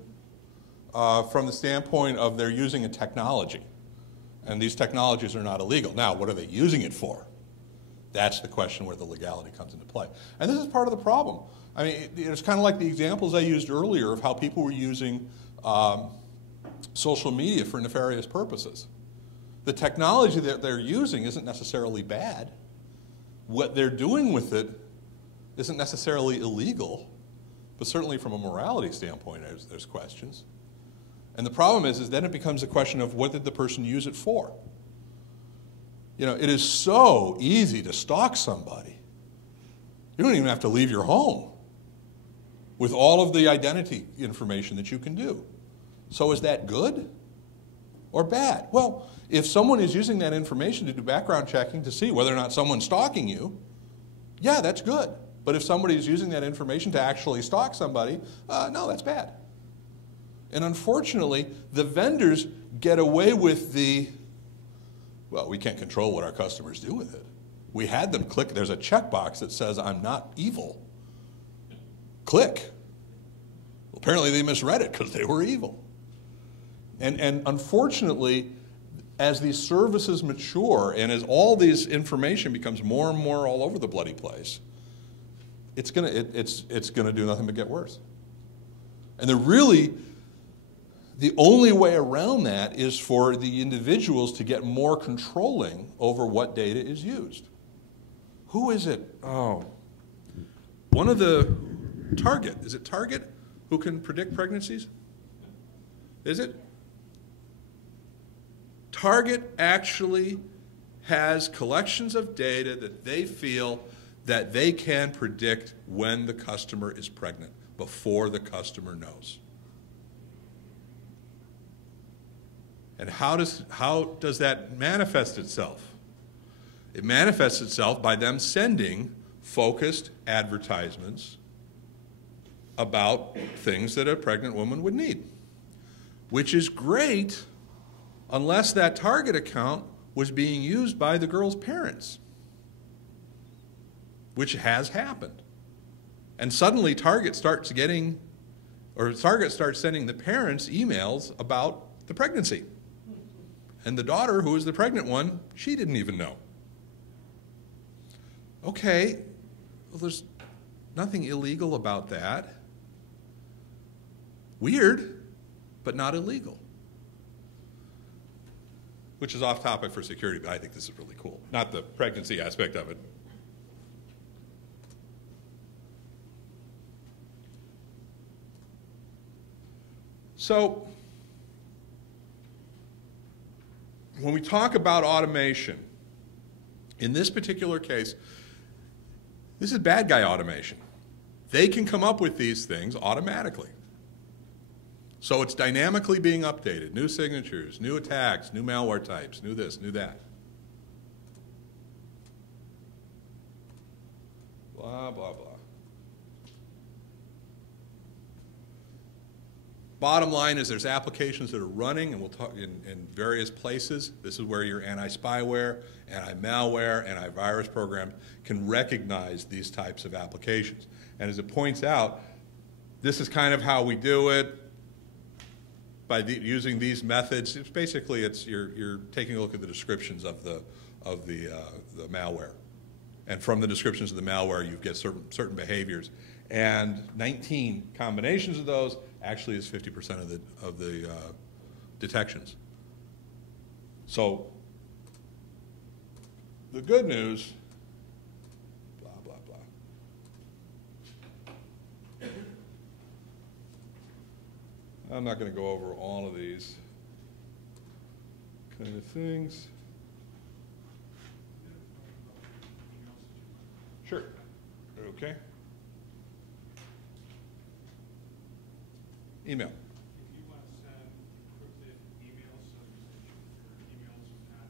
From the standpoint of they're using a technology. And these technologies are not illegal. Now, what are they using it for? That's the question where the legality comes into play. And this is part of the problem. I mean, it's kind of like the examples I used earlier of how people were using social media for nefarious purposes. The technology that they're using isn't necessarily bad. What they're doing with it isn't necessarily illegal, but certainly from a morality standpoint, there's questions. And the problem is then it becomes a question of what did the person use it for? You know, it is so easy to stalk somebody. You don't even have to leave your home with all of the identity information that you can do. So is that good or bad? Well, if someone is using that information to do background checking to see whether or not someone's stalking you, yeah, that's good. But if somebody's using that information to actually stalk somebody, no, that's bad. And unfortunately, the vendors get away with well, we can't control what our customers do with it. We had them click, there's a checkbox that says, I'm not evil. Click. Well, apparently they misread it because they were evil. And unfortunately, as these services mature and as all this information becomes more and more all over the bloody place, it's gonna do nothing but get worse. And the only way around that is for the individuals to get more controlling over what data is used. Who is it? Oh, one of the Target. Is it Target who can predict pregnancies? Is it? Target actually has collections of data that they feel that they can predict when the customer is pregnant before the customer knows. And how does that manifest itself? It manifests itself by them sending focused advertisements about things that a pregnant woman would need, which is great unless that Target account was being used by the girl's parents, which has happened. And suddenly Target starts sending the parents emails about the pregnancy. And the daughter, who was the pregnant one, she didn't even know. Okay, well, there's nothing illegal about that. Weird, but not illegal. Which is off topic for security, but I think this is really cool. Not the pregnancy aspect of it. So, when we talk about automation, in this particular case, this is bad guy automation. They can come up with these things automatically. So it's dynamically being updated. New signatures, new attacks, new malware types, new this, new that. Blah, blah, blah. Bottom line is there's applications that are running, and we'll talk in various places. This is where your anti-spyware, anti-malware, antivirus program can recognize these types of applications. And as it points out, this is kind of how we do it. By using these methods, it's basically you're taking a look at the descriptions of the malware, and from the descriptions of the malware, you get certain behaviors, and 19 combinations of those actually is 50% of the detections. So the good news, blah blah blah. I'm not going to go over all of these kind of things. Sure. Okay. Email. If you want to send encrypted emails, so your emails have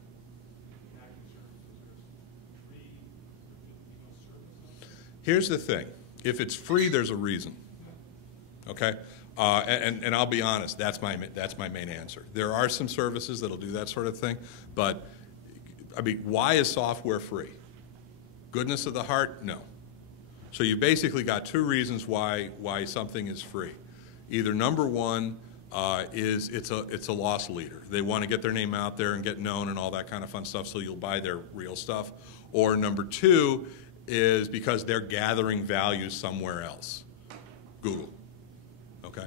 hacking services, there's free encrypted email service. Here's the thing. If it's free, there's a reason. Okay? And I'll be honest, that's my main answer. There are some services that'll do that sort of thing, but I mean, why is software free? Goodness of the heart? No. So you basically got two reasons why something is free. Either number one is it's a loss leader. They want to get their name out there and get known and all that kind of fun stuff, so you'll buy their real stuff. Or number two is because they're gathering value somewhere else. Google. Okay.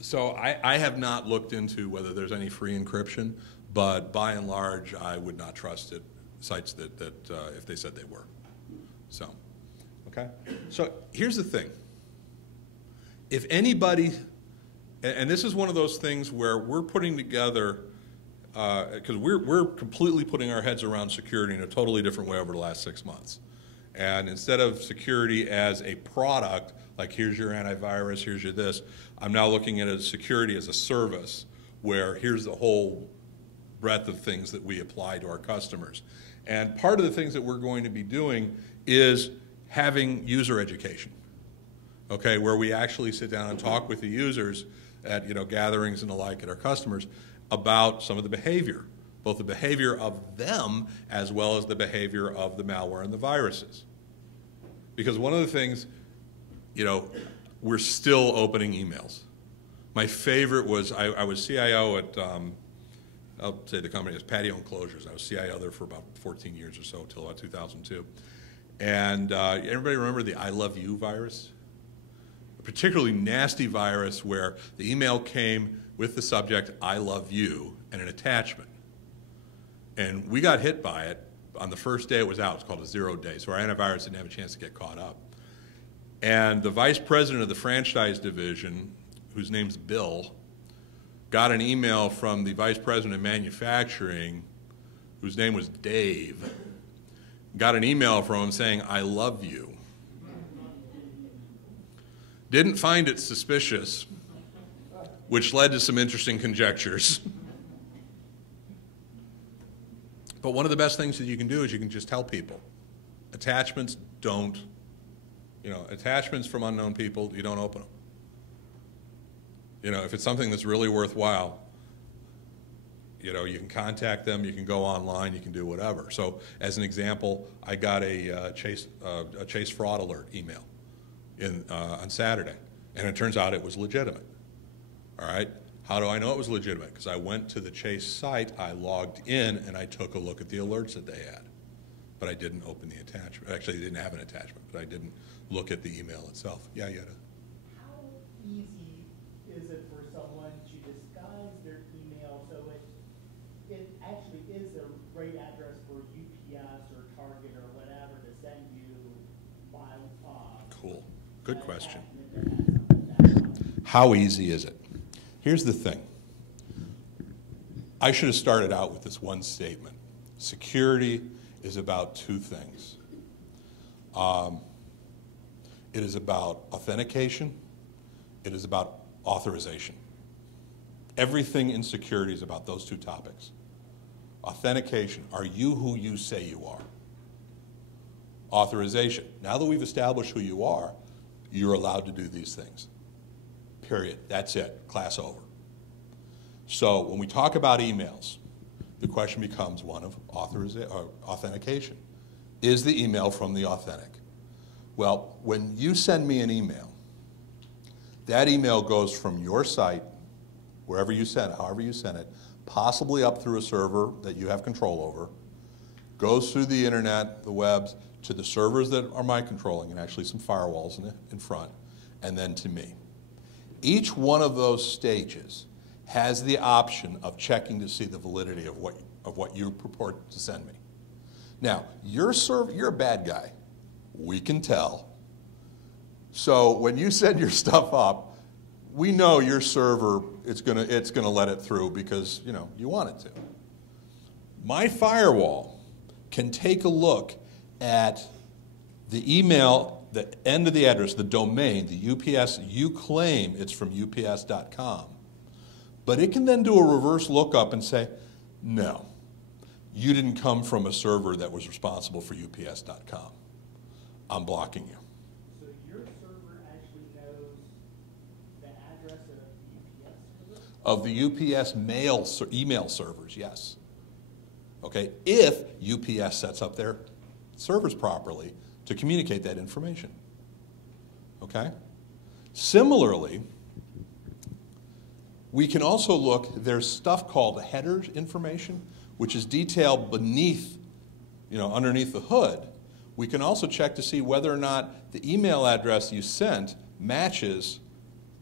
So I have not looked into whether there's any free encryption, but by and large, I would not trust it, sites that if they said they were. So, okay. So here's the thing. If anybody, and this is one of those things where we're putting together, because we're completely putting our heads around security in a totally different way over the last 6 months. And instead of security as a product, like here's your antivirus, here's your this, I'm now looking at it as security as a service, where here's the whole breadth of things that we apply to our customers. And part of the things that we're going to be doing is having user education, okay, where we actually sit down and talk with the users at gatherings and the like at our customers about some of the behavior, both the behavior of them as well as the behavior of the malware and the viruses. Because one of the things, we're still opening emails. My favorite was, I was CIO at, I'll say the company was Patio Enclosures. I was CIO there for about 14 years or so, until about 2002. And everybody remember the I Love You virus? A particularly nasty virus where the email came with the subject, I love you, and an attachment. And we got hit by it on the first day it was out. It's called a 0-day, so our antivirus didn't have a chance to get caught up. And the vice president of the franchise division, whose name's Bill, got an email from the vice president of manufacturing, whose name was Dave, got an email from him saying, I love you. Didn't find it suspicious, which led to some interesting conjectures. But one of the best things that you can do is you can just tell people. Attachments don't, attachments from unknown people, you don't open them. If it's something that's really worthwhile, you can contact them, you can go online, you can do whatever. So as an example, I got a Chase fraud alert email on Saturday, and it turns out it was legitimate. All right? How do I know it was legitimate? Because I went to the Chase site, I logged in, and I took a look at the alerts that they had. But I didn't open the attachment. Actually, they didn't have an attachment, but I didn't look at the email itself. Yeah, yeah. How easy is it for someone to disguise their email so it actually is the right address for UPS or Target or whatever to send you Cool. Good question. attachment? How easy is it? Here's the thing. I should have started out with this one statement. Security is about two things. It is about authentication. It is about authorization. Everything in security is about those two topics. Authentication. Are you who you say you are? Authorization. Now that we've established who you are, you're allowed to do these things. Period. That's it. Class over. So when we talk about emails, the question becomes one of authentication. Is the email from the authentic? Well, when you send me an email, that email goes from your site, wherever you send it, however you send it, possibly up through a server that you have control over, goes through the internet, the webs, to the servers that are my controlling, and actually some firewalls in front, and then to me. Each one of those stages has the option of checking to see the validity of what you purport to send me. Now, you're a bad guy. We can tell. So when you send your stuff up, we know your server it's gonna let it through because you want it to. My firewall can take a look at the email, the end of the address, the domain, the UPS, you claim it's from ups.com. But it can then do a reverse lookup and say, no, you didn't come from a server that was responsible for ups.com. I'm blocking you. So your server actually knows the address of the UPS server? Of the UPS email servers, yes. Okay, if UPS sets up their servers properly to communicate that information. Okay? Similarly, we can also look, there's stuff called headers information, which is detailed beneath, underneath the hood. We can also check to see whether or not the email address you sent matches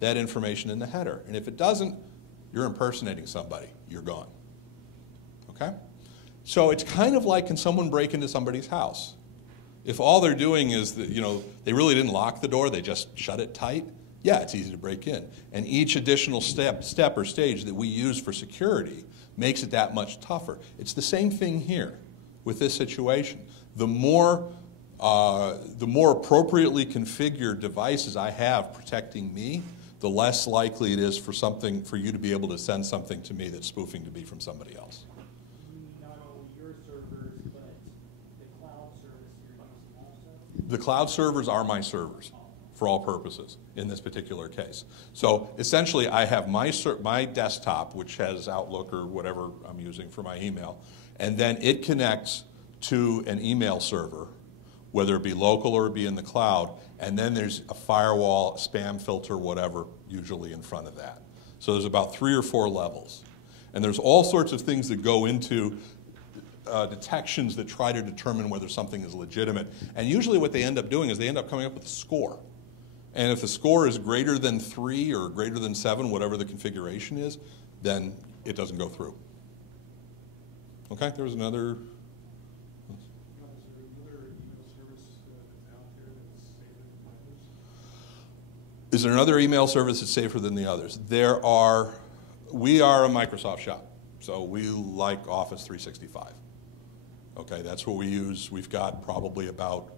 that information in the header. And if it doesn't, you're impersonating somebody. You're gone. Okay? So it's kind of like, can someone break into somebody's house? If all they're doing is that, they really didn't lock the door, they just shut it tight, yeah, it's easy to break in. And each additional step or stage that we use for security makes it that much tougher. It's the same thing here with this situation. The more appropriately configured devices I have protecting me, the less likely it is for you to be able to send something to me that's spoofing to be from somebody else. Not only your servers, but the cloud service you're using also? The cloud servers are my servers for all purposes in this particular case. So essentially, I have my desktop, which has Outlook or whatever I'm using for my email, and then it connects to an email server, whether it be local or it be in the cloud, and then there's a firewall, spam filter, whatever, usually in front of that. So there's about 3 or 4 levels. And there's all sorts of things that go into detections that try to determine whether something is legitimate. And usually what they end up doing is they end up coming up with a score. And if the score is greater than 3 or greater than 7, whatever the configuration is, then it doesn't go through. Okay, there was another. Is there another email service that's safer than the others? We are a Microsoft shop, so we like Office 365. Okay, that's what we use. We've got probably about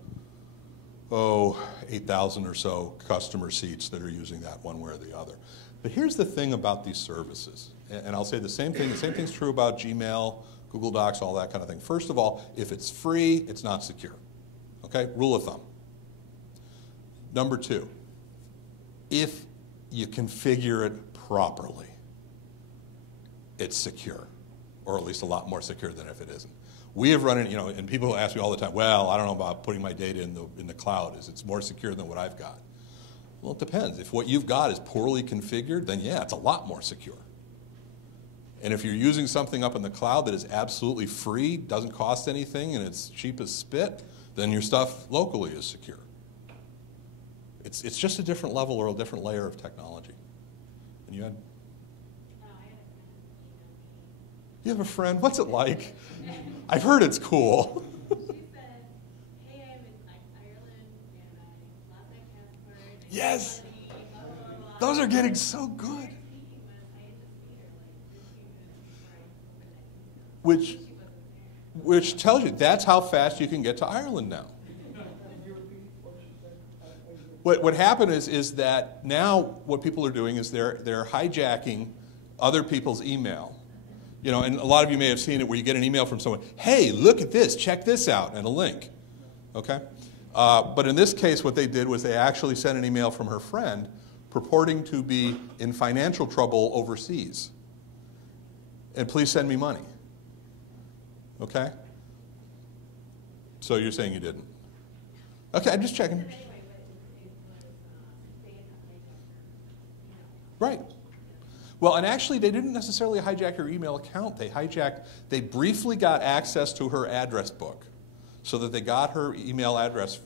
8,000 or so customer seats that are using that one way or the other. But here's the thing about these services, and I'll say the same thing. The same thing's true about Gmail, Google Docs, all that kind of thing. First of all, if it's free, it's not secure. Okay, rule of thumb. Number 2, if you configure it properly, it's secure, or at least a lot more secure than if it isn't. We have run it, and people ask me all the time, well, I don't know about putting my data in the cloud. Is it more secure than what I've got? Well, it depends. If what you've got is poorly configured, then yeah, it's a lot more secure. And if you're using something up in the cloud that is absolutely free, doesn't cost anything, and it's cheap as spit, then your stuff locally is secure. It's just a different level or a different layer of technology. And you had? You have a friend? What's it like? I've heard it's cool. She said, hey, I'm in Ireland and I lost my passport. Yes. Blah, blah, blah. Those are getting so good. I had to meet her like 15 minutes before I opened it. She wasn't there. Which tells you that's how fast you can get to Ireland now. What happened is that now what people are doing is they're hijacking other people's email. And a lot of you may have seen it where you get an email from someone, hey, look at this, check this out, and a link. Okay? But in this case, what they did was they actually sent an email from her friend purporting to be in financial trouble overseas. And please send me money. Okay? So you're saying you didn't? Okay, I'm just checking. Anyway, but it was, they had hijacked her, Right. Well, and actually, they didn't necessarily hijack her email account. They briefly got access to her address book so that they got her email address,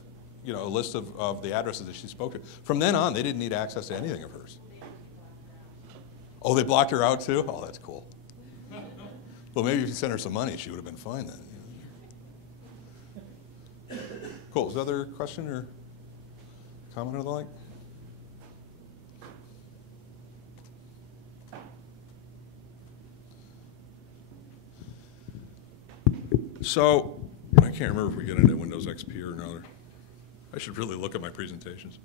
a list of the addresses that she spoke to. From then on, they didn't need access to anything of hers. Oh, they blocked her out too? Oh, that's cool. Well, maybe if you sent her some money, she would have been fine then. Cool. Is there other question or comment or the like? So, I can't remember if we get into Windows XP or another. I should really look at my presentations.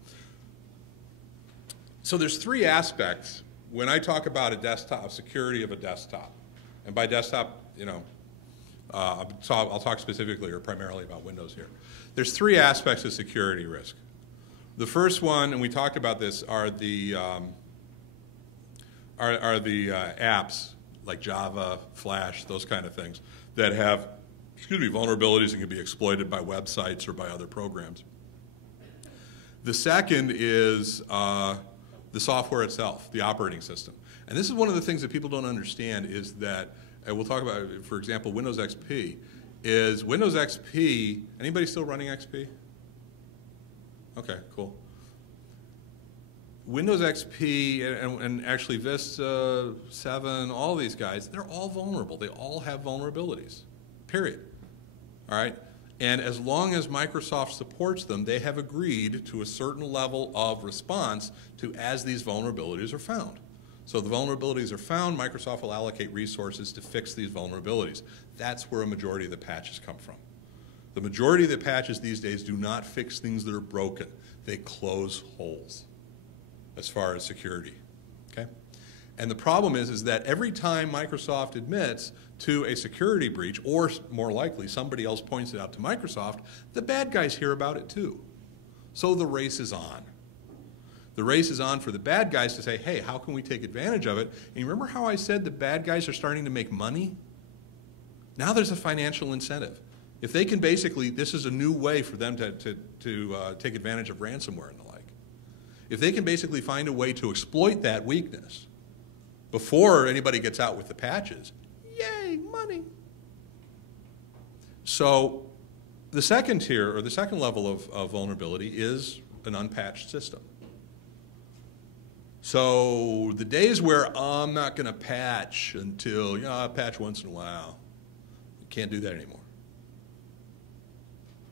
So there's 3 aspects when I talk about a desktop, security of a desktop. And by desktop, I'll talk specifically or primarily about Windows here. There's 3 aspects of security risk. The first one, and we talked about this, are the apps like Java, Flash, those kind of things that have vulnerabilities and can be exploited by websites or by other programs. The second is the software itself, the operating system. And this is one of the things that people don't understand is that, and we'll talk about, for example, Windows XP, is Windows XP, anybody still running XP? Okay, cool. Windows XP and actually Vista, 7, all these guys, they're all vulnerable. They all have vulnerabilities, period. All right? And as long as Microsoft supports them, they have agreed to a certain level of response to as these vulnerabilities are found. So the vulnerabilities are found, Microsoft will allocate resources to fix these vulnerabilities. That's where a majority of the patches come from. The majority of the patches these days do not fix things that are broken. They close holes as far as security, okay? And the problem is that every time Microsoft admits to a security breach, or more likely somebody else points it out to Microsoft, the bad guys hear about it too. So the race is on. The race is on for the bad guys to say, hey, how can we take advantage of it? And you remember how I said the bad guys are starting to make money? Now there's a financial incentive. If they can basically, this is a new way for them to take advantage of ransomware and the like. If they can basically find a way to exploit that weakness before anybody gets out with the patches, yay, money. So the second tier, or the second level of vulnerability is an unpatched system. So the days where I'm not going to patch until, I patch once in a while, you can't do that anymore.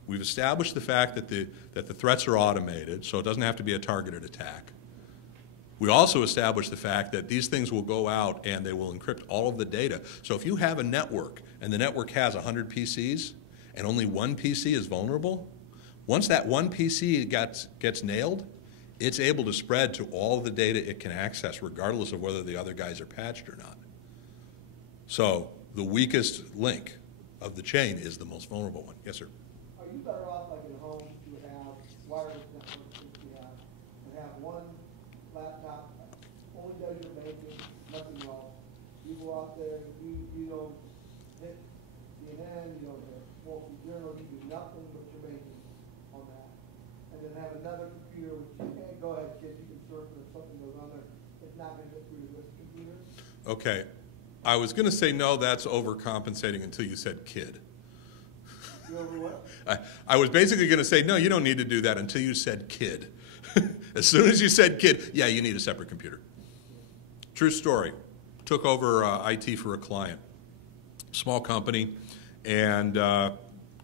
We've established the fact that the threats are automated, so it doesn't have to be a targeted attack. We also established the fact that these things will go out and they will encrypt all of the data. So if you have a network and the network has 100 PCs and only one PC is vulnerable, once that one PC gets nailed, it's able to spread to all the data it can access regardless of whether the other guys are patched or not. So the weakest link of the chain is the most vulnerable one. Yes, sir? Are you better off, like at home, to have wireless networks that you have, and have one laptop only does your banking, nothing else? You go out there, you don't hit CNN, you don't hit Wall Street Journal, you do nothing but your banking on that. And then have another computer which you can't go ahead, kids, you can surf it if something goes on there. It's not going to get through this computer. Okay. I was going to say no, that's overcompensating until you said kid. You over what? I was basically going to say, no, you don't need to do that until you said kid. As soon as you said kid, yeah, you need a separate computer. True story. Took over IT for a client. Small company, and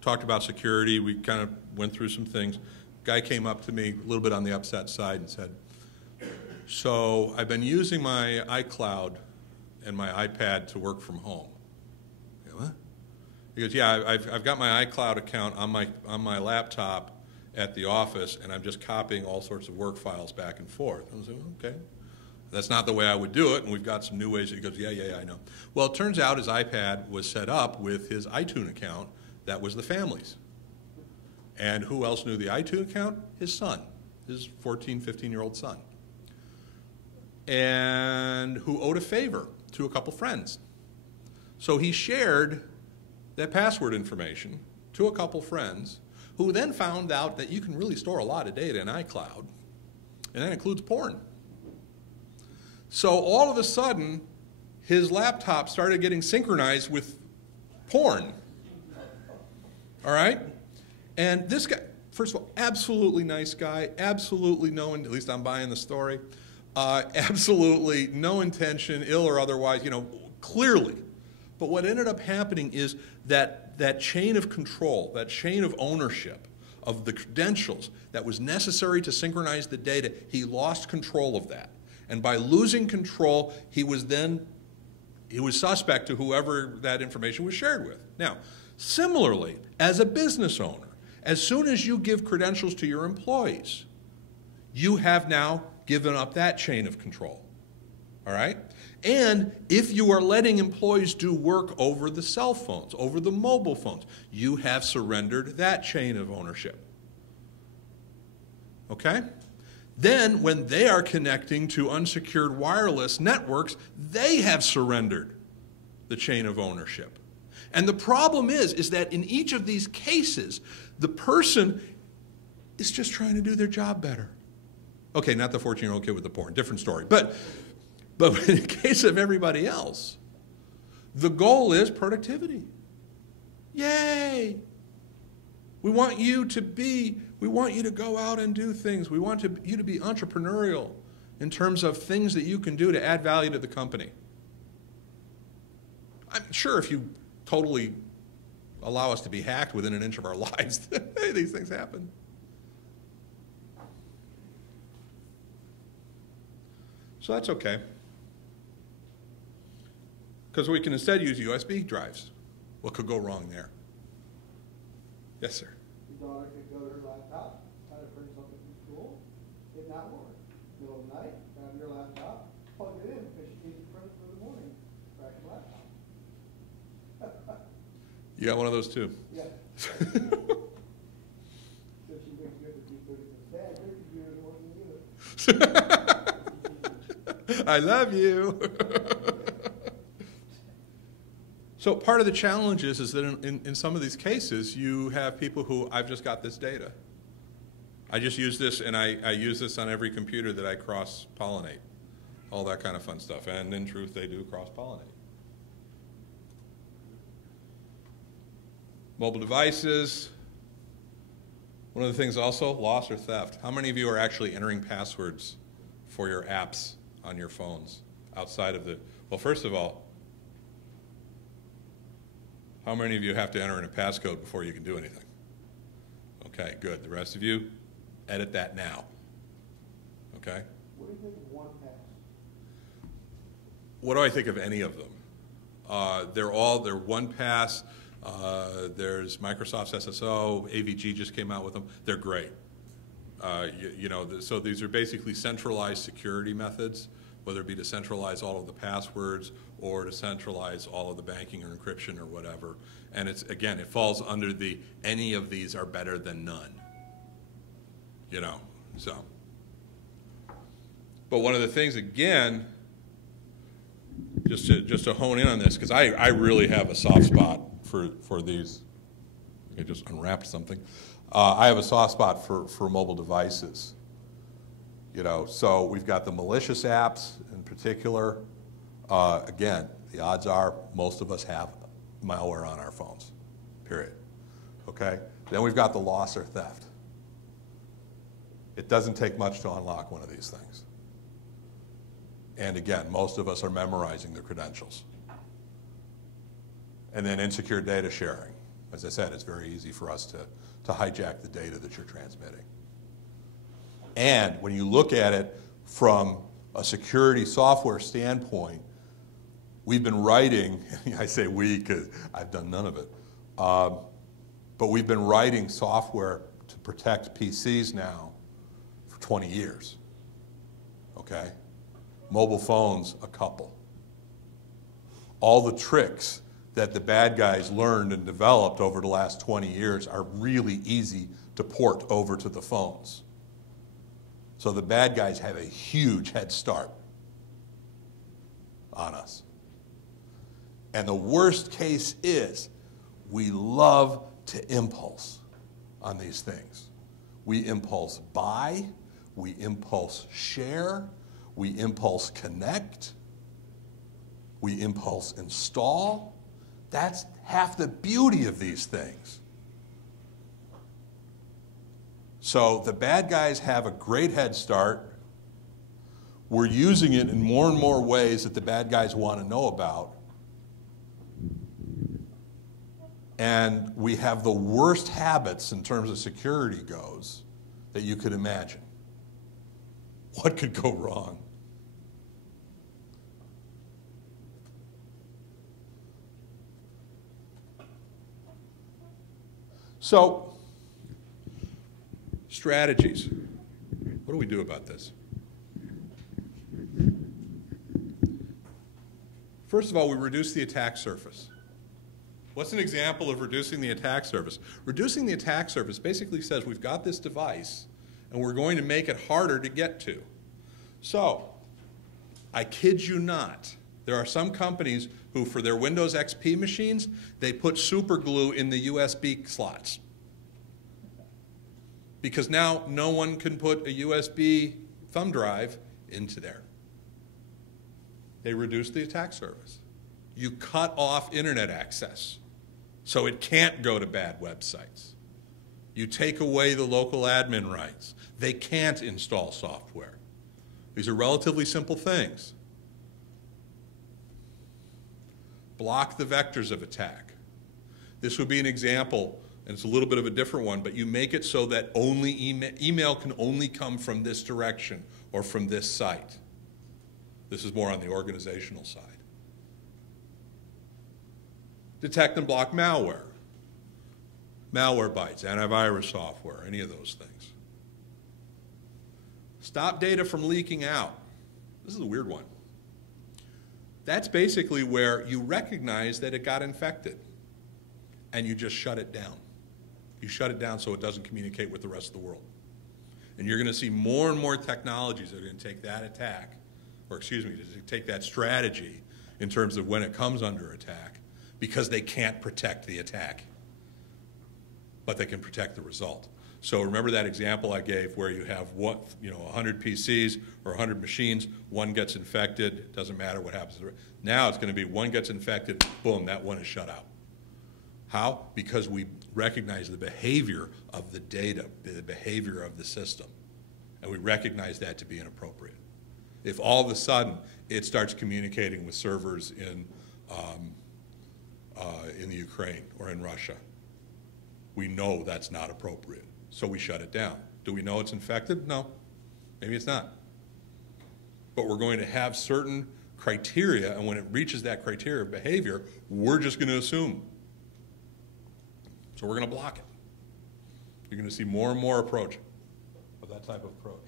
talked about security. We kind of went through some things. Guy came up to me a little bit on the upset side and said, so I've been using my iCloud and my iPad to work from home. I go, what? He goes, yeah, I've got my iCloud account on my laptop at the office, and I'm just copying all sorts of work files back and forth. I was like, okay. That's not the way I would do it, and we've got some new ways. He goes, yeah, I know. Well, it turns out his iPad was set up with his iTunes account that was the family's. And who else knew the iTunes account? His son, his 14, 15-year-old son. And who owed a favor to a couple friends. So he shared that password information to a couple friends who then found out that you can really store a lot of data in iCloud, and that includes porn. So all of a sudden, his laptop started getting synchronized with porn. All right? And this guy, first of all, absolutely nice guy, absolutely no, at least I'm buying the story, absolutely no intention, ill or otherwise, clearly. But what ended up happening is that chain of control, that chain of ownership of the credentials that was necessary to synchronize the data, he lost control of that. And by losing control, he was suspect to whoever that information was shared with. Now, similarly, as a business owner, as soon as you give credentials to your employees, you have now given up that chain of control. All right? And if you are letting employees do work over the cell phones, over the mobile phones, you have surrendered that chain of ownership. Okay? Then, when they are connecting to unsecured wireless networks, they have surrendered the chain of ownership. And the problem is that in each of these cases, the person is just trying to do their job better. Okay, not the 14-year-old kid with the porn, different story. But in the case of everybody else, the goal is productivity. Yay! We want you to go out and do things. We want you to be entrepreneurial in terms of things that you can do to add value to the company. I'm sure if you totally allow us to be hacked within an inch of our lives, these things happen. So that's okay. Because we can instead use USB drives. What could go wrong there? Yes, sir. Your daughter could go to her laptop, try to print something from school, it not work. Middle of the night, grab your laptop, plug it in because she needs to print it for the morning. Crack your laptop. You got one of those too? Yeah. So she wakes you up at 2:30 and says, I love you. So part of the challenge is that in some of these cases, you have people who, I've just got this data. I just use this, and I use this on every computer that I cross-pollinate, all that kind of fun stuff. And in truth, they do cross-pollinate. Mobile devices. One of the things also, loss or theft. How many of you are actually entering passwords for your apps on your phones outside of the, well, first of all, how many of you have to enter in a passcode before you can do anything? Okay, good. The rest of you, edit that now. Okay? What do you think of 1Pass? What do I think of any of them? They're 1Pass. There's Microsoft's SSO. AVG just came out with them. They're great. So these are basically centralized security methods, whether it be to centralize all of the passwords or to centralize all of the banking or encryption or whatever. And it's, again, it falls under the any of these are better than none. So. But one of the things, again, just to hone in on this, because I really have a soft spot for these. I just unwrapped something. I have a soft spot for mobile devices. So we've got the malicious apps in particular. Again, the odds are most of us have malware on our phones, period. Okay? Then we've got the loss or theft. It doesn't take much to unlock one of these things. And again, most of us are memorizing the credentials. And then insecure data sharing. As I said, it's very easy for us to hijack the data that you're transmitting. And when you look at it from a security software standpoint, we've been writing, I say we because I've done none of it, but we've been writing software to protect PCs now for 20 years, okay? Mobile phones, a couple. All the tricks that the bad guys learned and developed over the last 20 years are really easy to port over to the phones. So the bad guys have a huge head start on us. And the worst case is we love to impulse on these things. We impulse buy, we impulse share, we impulse connect, we impulse install. That's half the beauty of these things. So the bad guys have a great head start. We're using it in more and more ways that the bad guys want to know about. And we have the worst habits in terms of security goes that you could imagine. What could go wrong? So, strategies. What do we do about this? First of all, we reduce the attack surface. What's an example of reducing the attack surface? Reducing the attack surface basically says we've got this device and we're going to make it harder to get to. So, I kid you not, there are some companies who, for their Windows XP machines, they put super glue in the USB slots. Because now no one can put a USB thumb drive into there. They reduce the attack surface. You cut off internet access so it can't go to bad websites. You take away the local admin rights. They can't install software. These are relatively simple things. Block the vectors of attack. This would be an example, and it's a little bit of a different one, but you make it so that only email can only come from this direction or from this site. This is more on the organizational side. Detect and block malware. Malwarebytes, antivirus software, any of those things. Stop data from leaking out. This is a weird one. That's basically where you recognize that it got infected and you just shut it down. You shut it down so it doesn't communicate with the rest of the world. And you're going to see more and more technologies that are going to take that attack, or excuse me, to take that strategy in terms of when it comes under attack, because they can't protect the attack, but they can protect the result. So remember that example I gave where you have 100 PCs or 100 machines, one gets infected, doesn't matter what happens. Now it's going to be one gets infected, boom, that one is shut out. How? Because we recognize the behavior of the data, the behavior of the system, and we recognize that to be inappropriate. If all of a sudden it starts communicating with servers in the Ukraine or in Russia, we know that's not appropriate, so we shut it down. Do we know it's infected? No, maybe it's not. But we're going to have certain criteria, and when it reaches that criteria of behavior, we're just going to assume. So we're going to block it. You're going to see more and more approach of that type of approach.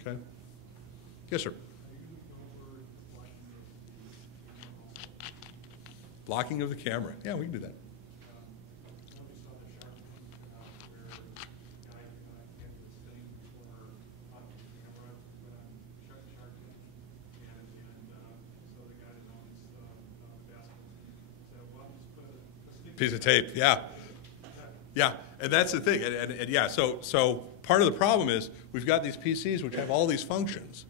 Okay? Yes, sir. Blocking of the camera. Yeah, we can do that. Piece of tape, yeah. Yeah, and that's the thing. And yeah, so part of the problem is we've got these PCs which have all these functions,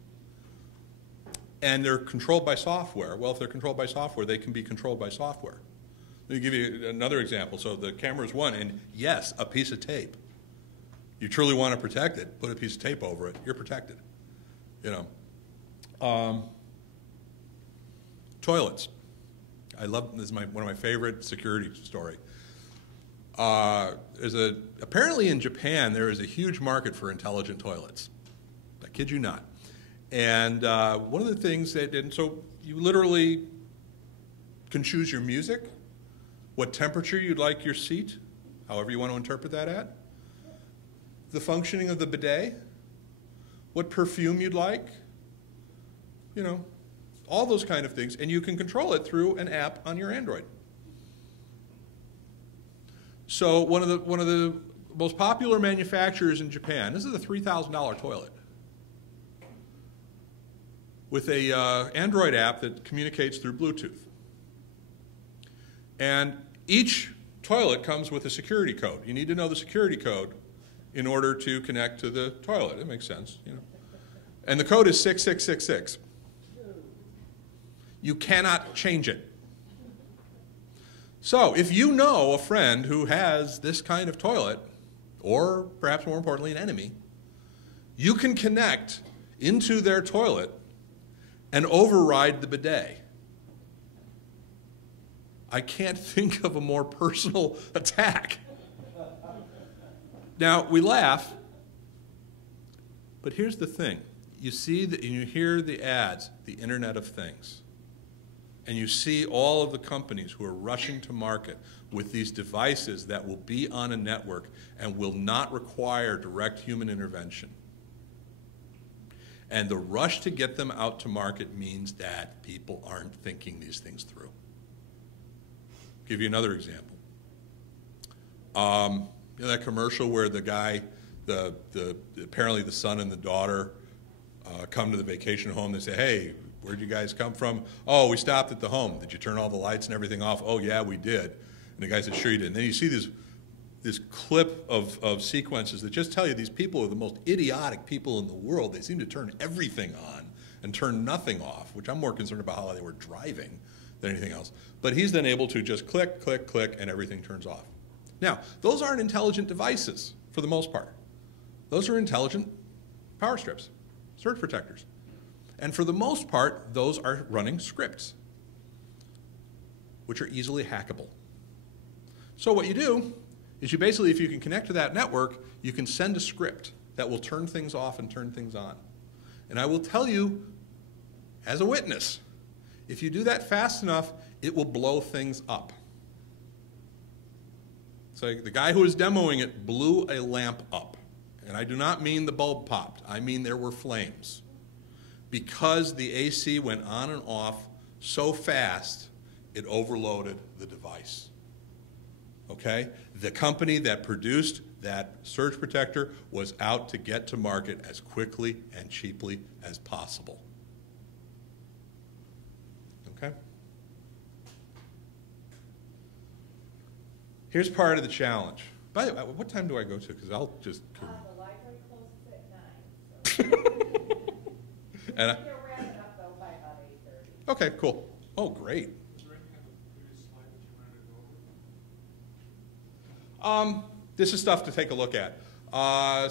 and they're controlled by software. Well, if they're controlled by software, they can be controlled by software. Let me give you another example. So the camera is one, and yes, a piece of tape. You truly want to protect it, put a piece of tape over it, you're protected. You know. Toilets. I love, this is one of my favorite security story. Apparently in Japan, there is a huge market for intelligent toilets. I kid you not. And one of the things they did, so you literally can choose your music, what temperature you'd like your seat, however you want to interpret that at, the functioning of the bidet, what perfume you'd like, you know, all those kind of things, and you can control it through an app on your Android. So one of the most popular manufacturers in Japan, this is a $3,000 toilet with a Android app that communicates through Bluetooth. And each toilet comes with a security code. You need to know the security code in order to connect to the toilet. It makes sense, you know. And the code is 6666. You cannot change it. So if you know a friend who has this kind of toilet, or perhaps more importantly, an enemy, you can connect into their toilet and override the bidet. I can't think of a more personal attack. Now, we laugh, but here's the thing. You see and you hear the ads, the Internet of Things. And you see all of the companies who are rushing to market with these devices that will be on a network and will not require direct human intervention. And the rush to get them out to market means that people aren't thinking these things through. I'll give you another example. You know that commercial where the guy, apparently the son and the daughter come to the vacation home, they say, hey, where'd you guys come from? Oh, we stopped at the home. Did you turn all the lights and everything off? Oh, yeah, we did. And the guy said, sure you did. And then you see this clip of sequences that just tell you these people are the most idiotic people in the world. They seem to turn everything on and turn nothing off, which I'm more concerned about how they were driving than anything else. But he's then able to just click, click, click, and everything turns off. Now, those aren't intelligent devices for the most part. Those are intelligent power strips, surge protectors. And for the most part, those are running scripts, which are easily hackable. So what you do is you basically, if you can connect to that network, you can send a script that will turn things off and turn things on. And I will tell you, as a witness, if you do that fast enough, it will blow things up. So the guy who was demoing it blew a lamp up. And I do not mean the bulb popped. I mean there were flames. Because the AC went on and off so fast, it overloaded the device. okay? The company that produced that surge protector was out to get to market as quickly and cheaply as possible. Okay? Here's part of the challenge. By the way, what time do I go to? Because I'll just... The library closes at 9, so. And You're wrapping up though by about 8:30. okay, cool. Oh, great. Is there anything on the previous slide that you wanted to go over? This is stuff to take a look at.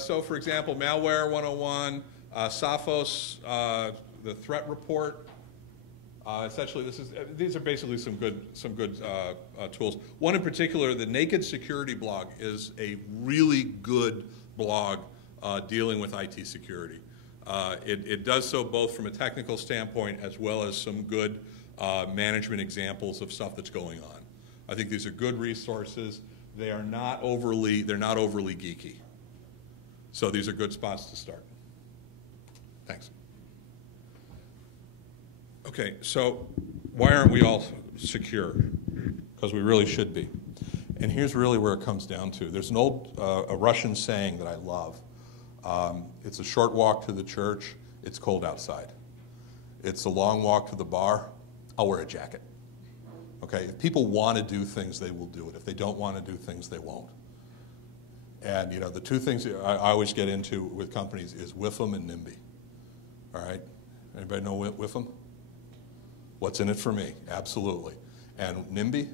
So, for example, Malware 101, Sophos, the threat report. Essentially, these are basically some good tools. One in particular, the Naked Security blog, is a really good blog dealing with IT security. It does so both from a technical standpoint as well as some good management examples of stuff that's going on. I think these are good resources. They're not overly geeky. So these are good spots to start. Thanks. Okay, so why aren't we all secure? Because we really should be. And here's really where it comes down to. There's an old a Russian saying that I love. It's a short walk to the church. It's cold outside. It's a long walk to the bar. I'll wear a jacket. Okay, if people want to do things, they will do it. If they don't want to do things, they won't. And you know, the two things I always get into with companies is WIFM and NIMBY. All right, anybody know WIFM? What's in it for me? Absolutely. And NIMBY?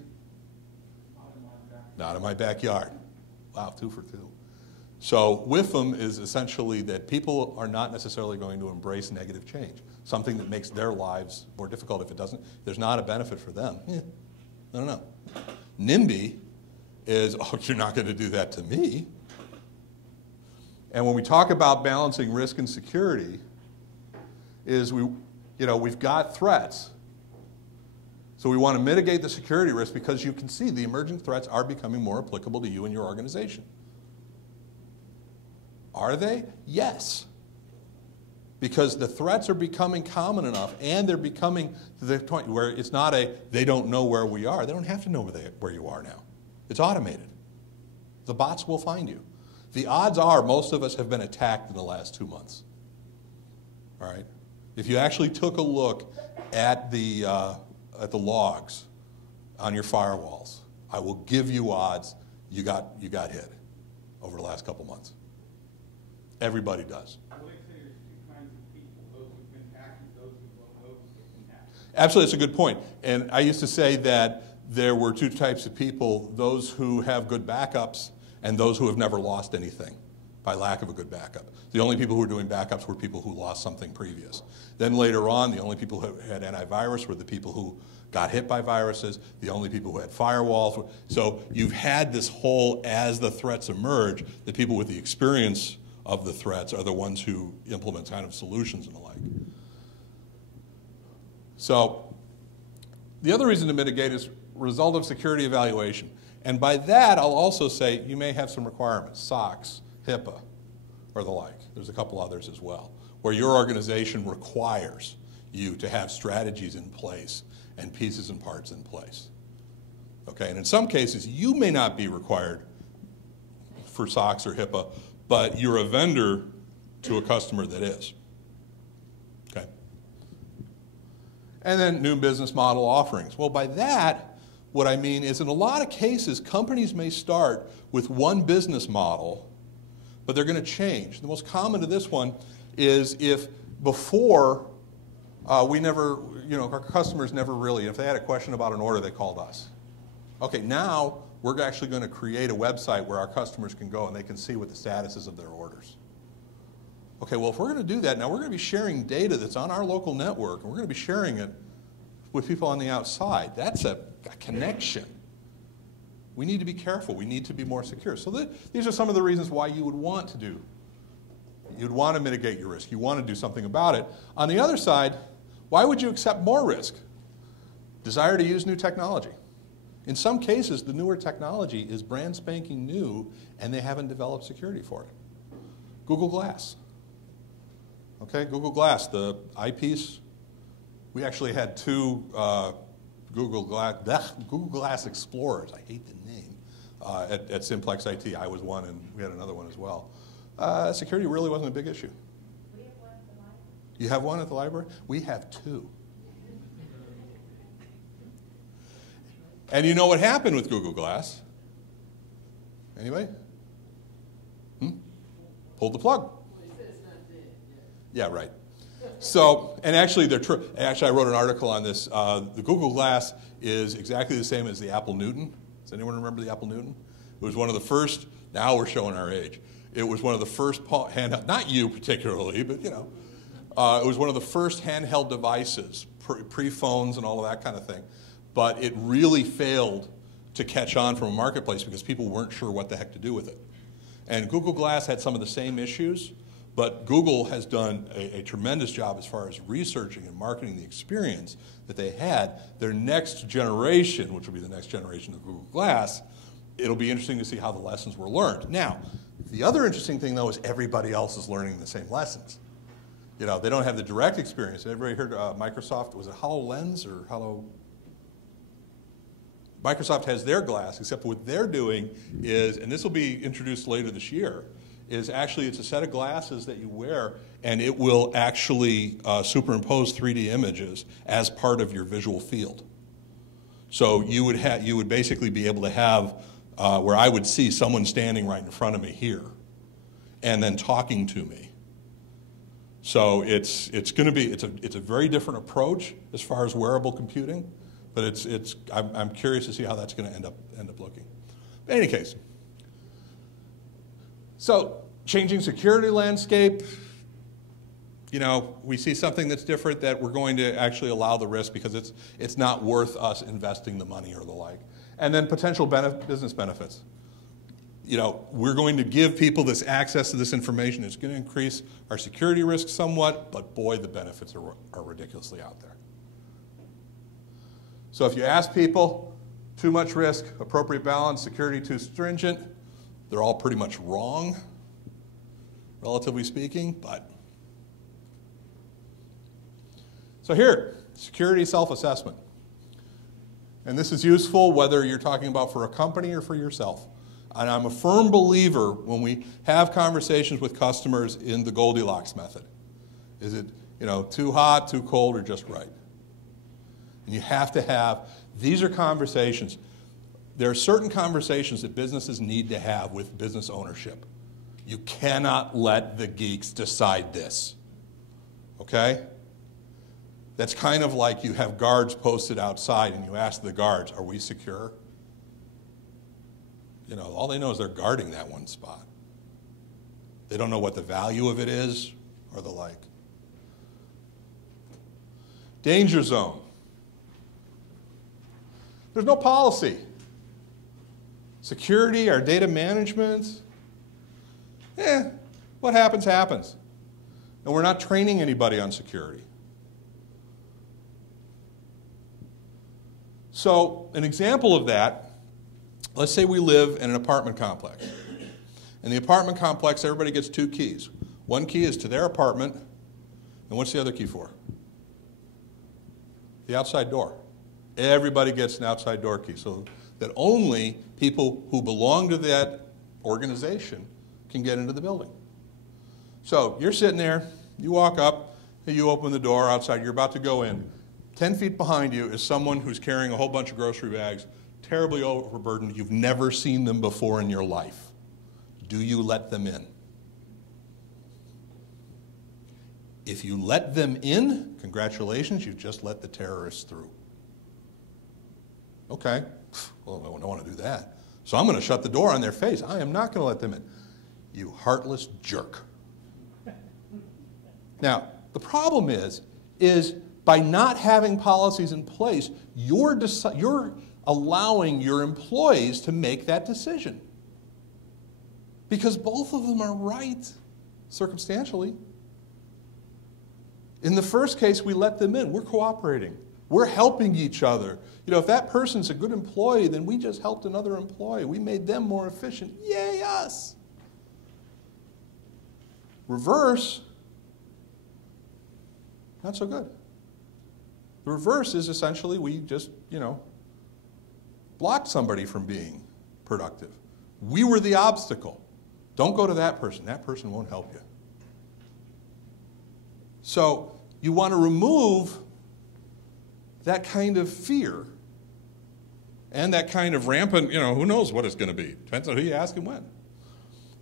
Not in my backyard. Wow, 2 for 2. So WIFM is essentially that people are not necessarily going to embrace negative change, something that makes their lives more difficult. If it doesn't, there's not a benefit for them. I don't know. NIMBY is, oh, you're not going to do that to me. And when we talk about balancing risk and security, is we've got threats. So we want to mitigate the security risk because you can see the emergent threats are becoming more applicable to you and your organization. Are they? Yes. Because the threats are becoming common enough and they're becoming to the point where it's not they don't know where we are. They don't have to know where you are now. It's automated. The bots will find you. The odds are most of us have been attacked in the last 2 months. All right? If you actually took a look at the logs on your firewalls, I will give you odds you got hit over the last couple months. Everybody does. I would say there's 2 kinds of people, those who've been hacked and those who don't know who've been hacked. Absolutely, it's a good point. And I used to say that there were 2 types of people, those who have good backups and those who have never lost anything by lack of a good backup. The only people who were doing backups were people who lost something previous. Then later on, the only people who had antivirus were the people who got hit by viruses, the only people who had firewalls. So you've had this whole, as the threats emerge, the people with the experience of the threats are the ones who implement kind of solutions and the like. So the other reason to mitigate is result of security evaluation. And by that, I'll also say you may have some requirements, SOX, HIPAA, or the like. There's a couple others as well, where your organization requires you to have strategies in place and pieces and parts in place. Okay, and in some cases, you may not be required for SOX or HIPAA, but you're a vendor to a customer that is. Okay. And then new business model offerings. Well, by that, what I mean is in a lot of cases, companies may start with one business model, but they're going to change. The most common to this one is if before our customers never really, if they had a question about an order, they called us. Okay, now we're actually going to create a website where our customers can go and they can see what the status is of their orders. Okay, well, if we're going to do that, now we're going to be sharing data that's on our local network, and we're going to be sharing it with people on the outside. That's a connection. We need to be careful. We need to be more secure. So these are some of the reasons why you would want to do. You'd want to mitigate your risk. You want to do something about it. On the other side, why would you accept more risk? Desire to use new technology. In some cases, the newer technology is brand spanking new, and they haven't developed security for it. Google Glass. Okay, Google Glass, the eyepiece. We actually had 2 Google Glass Explorers. I hate the name. at Simplex-IT. I was one, and we had another one as well. Security really wasn't a big issue. We have one at the library. You have one at the library? We have two. And you know what happened with Google Glass? Anyway? Pulled the plug. Yeah, right. So, and actually, actually, I wrote an article on this. The Google Glass is exactly the same as the Apple Newton. Does anyone remember the Apple Newton? It was one of the first, now we're showing our age. It was one of the first handheld, not you particularly, but you know, it was one of the first handheld devices, pre-phones and all of that kind of thing. But it really failed to catch on from a marketplace because people weren't sure what the heck to do with it. And Google Glass had some of the same issues, but Google has done a tremendous job as far as researching and marketing the experience that they had. Their next generation, which will be the next generation of Google Glass, it'll be interesting to see how the lessons were learned. Now, the other interesting thing, though, is everybody else is learning the same lessons. You know, they don't have the direct experience. Everybody heard Microsoft, was it HoloLens or Holo? Microsoft has their glass, except what they're doing is, and this will be introduced later this year, is actually it's a set of glasses that you wear, and it will actually superimpose 3D images as part of your visual field. So you would basically be able to have where I would see someone standing right in front of me here, and then talking to me. So it's going to be it's a very different approach as far as wearable computing. But I'm curious to see how that's going to end up looking. In any case, so changing security landscape, you know, we see something that's different that we're going to actually allow the risk because it's not worth us investing the money or the like. And then potential business benefits. You know, we're going to give people this access to this information. It's going to increase our security risk somewhat, but boy, the benefits are ridiculously out there. So if you ask people, too much risk, appropriate balance, security too stringent, they're all pretty much wrong, relatively speaking, but. So here, security self-assessment. And this is useful whether you're talking about for a company or for yourself. And I'm a firm believer when we have conversations with customers in the Goldilocks method. Is it, you know, too hot, too cold, or just right? And you have to have, these are conversations. There are certain conversations that businesses need to have with business ownership. You cannot let the geeks decide this, okay? That's kind of like you have guards posted outside and you ask the guards, are we secure? You know, all they know is they're guarding that one spot. They don't know what the value of it is or the like. Danger zone. There's no policy. Security, our data management, what happens, happens. And we're not training anybody on security. So an example of that, let's say we live in an apartment complex. In the apartment complex, everybody gets 2 keys. One key is to their apartment, and what's the other key for? The outside door. Everybody gets an outside door key, so that only people who belong to that organization can get into the building. So you're sitting there, you walk up, you open the door outside, you're about to go in. 10 feet behind you is someone who's carrying a whole bunch of grocery bags, terribly overburdened. You've never seen them before in your life. Do you let them in? If you let them in, congratulations, you've just let the terrorists through. Okay, well, I don't want to do that. So I'm going to shut the door on their face. I am not going to let them in. You heartless jerk. Now, the problem is by not having policies in place, you're allowing your employees to make that decision. Because both of them are right, circumstantially. In the first case, we let them in. We're cooperating. We're helping each other. You know, if that person's a good employee, then we just helped another employee. We made them more efficient. Yay, us. Reverse, not so good. The reverse is essentially we just, blocked somebody from being productive. We were the obstacle. Don't go to that person. That person won't help you. So you want to remove that kind of fear and that kind of rampant, who knows what it's going to be. Depends on who you ask and when.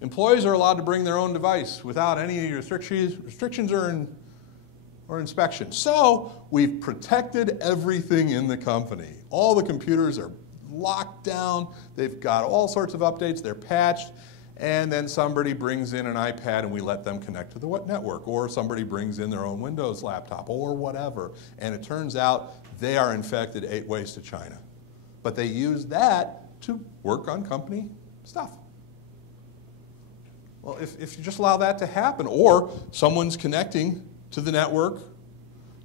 Employees are allowed to bring their own device without any restrictions or inspection. So we've protected everything in the company. All the computers are locked down. They've got all sorts of updates. They're patched. And then somebody brings in an iPad and we let them connect to the network. Or somebody brings in their own Windows laptop or whatever. And it turns out they are infected 8 ways to China. But they use that to work on company stuff. Well, if you just allow that to happen, or someone's connecting to the network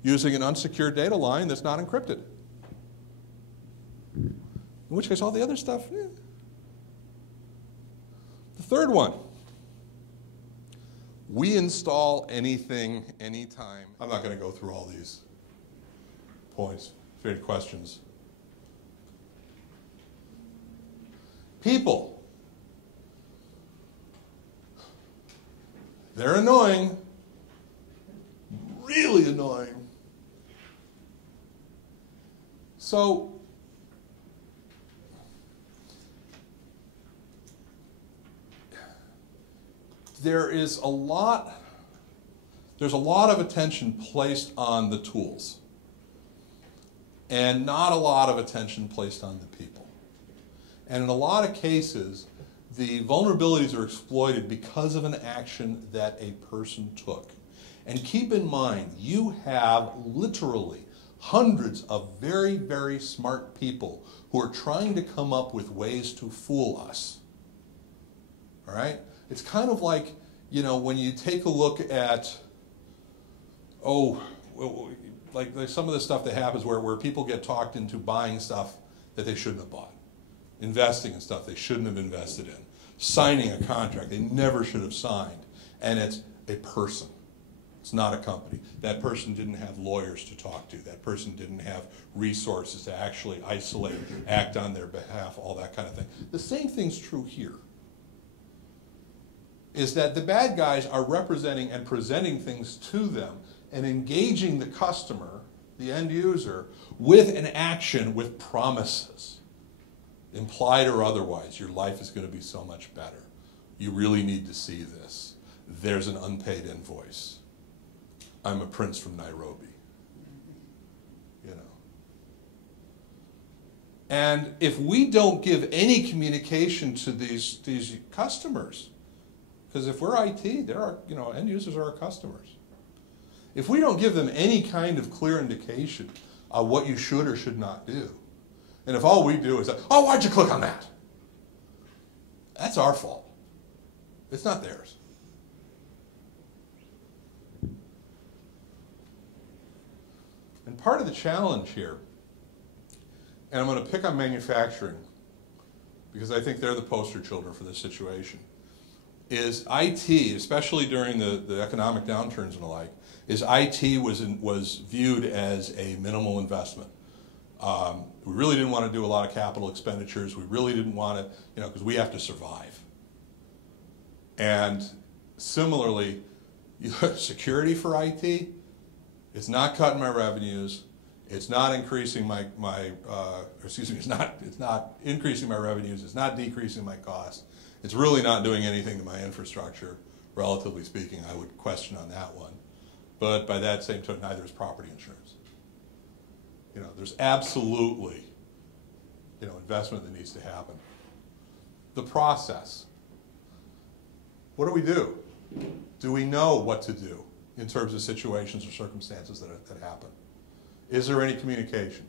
using an unsecured data line that's not encrypted. In which case, all the other stuff, The third one, we install anything, anytime. I'm not going to go through all these points. If you have any questions. People. They're annoying. Really annoying. So, there's a lot of attention placed on the tools and not a lot of attention placed on the people. And in a lot of cases, the vulnerabilities are exploited because of an action that a person took. And keep in mind, you have literally hundreds of very, very smart people who are trying to come up with ways to fool us. All right? It's kind of like, when you take a look at, like some of the stuff that happens where people get talked into buying stuff that they shouldn't have bought, investing in stuff they shouldn't have invested in, signing a contract they never should have signed, and it's a person. It's not a company. That person didn't have lawyers to talk to. That person didn't have resources to actually isolate, act on their behalf, all that kind of thing. The same thing's true here. Is that the bad guys are representing and presenting things to them and engaging the customer, the end user, with an action with promises, implied or otherwise. Your life is going to be so much better. You really need to see this. There's an unpaid invoice. I'm a prince from Nairobi. And if we don't give any communication to these customers, because if we're IT, they're our, end users are our customers. If we don't give them any kind of clear indication of what you should or should not do, and if all we do is, oh, why'd you click on that? That's our fault. It's not theirs. And part of the challenge here, and I'm going to pick on manufacturing because I think they're the poster children for this situation, is IT, especially during the economic downturns and the like, is IT was viewed as a minimal investment. We really didn't want to do a lot of capital expenditures. We really didn't want to, because we have to survive. And similarly, security for IT, it's not cutting my revenues. It's not increasing it's not increasing my revenues. It's not decreasing my costs. It's really not doing anything to my infrastructure, relatively speaking. I would question on that one. But by that same token, neither is property insurance. There's absolutely, investment that needs to happen. The process. What do we do? Do we know what to do in terms of situations or circumstances that happen? Is there any communication?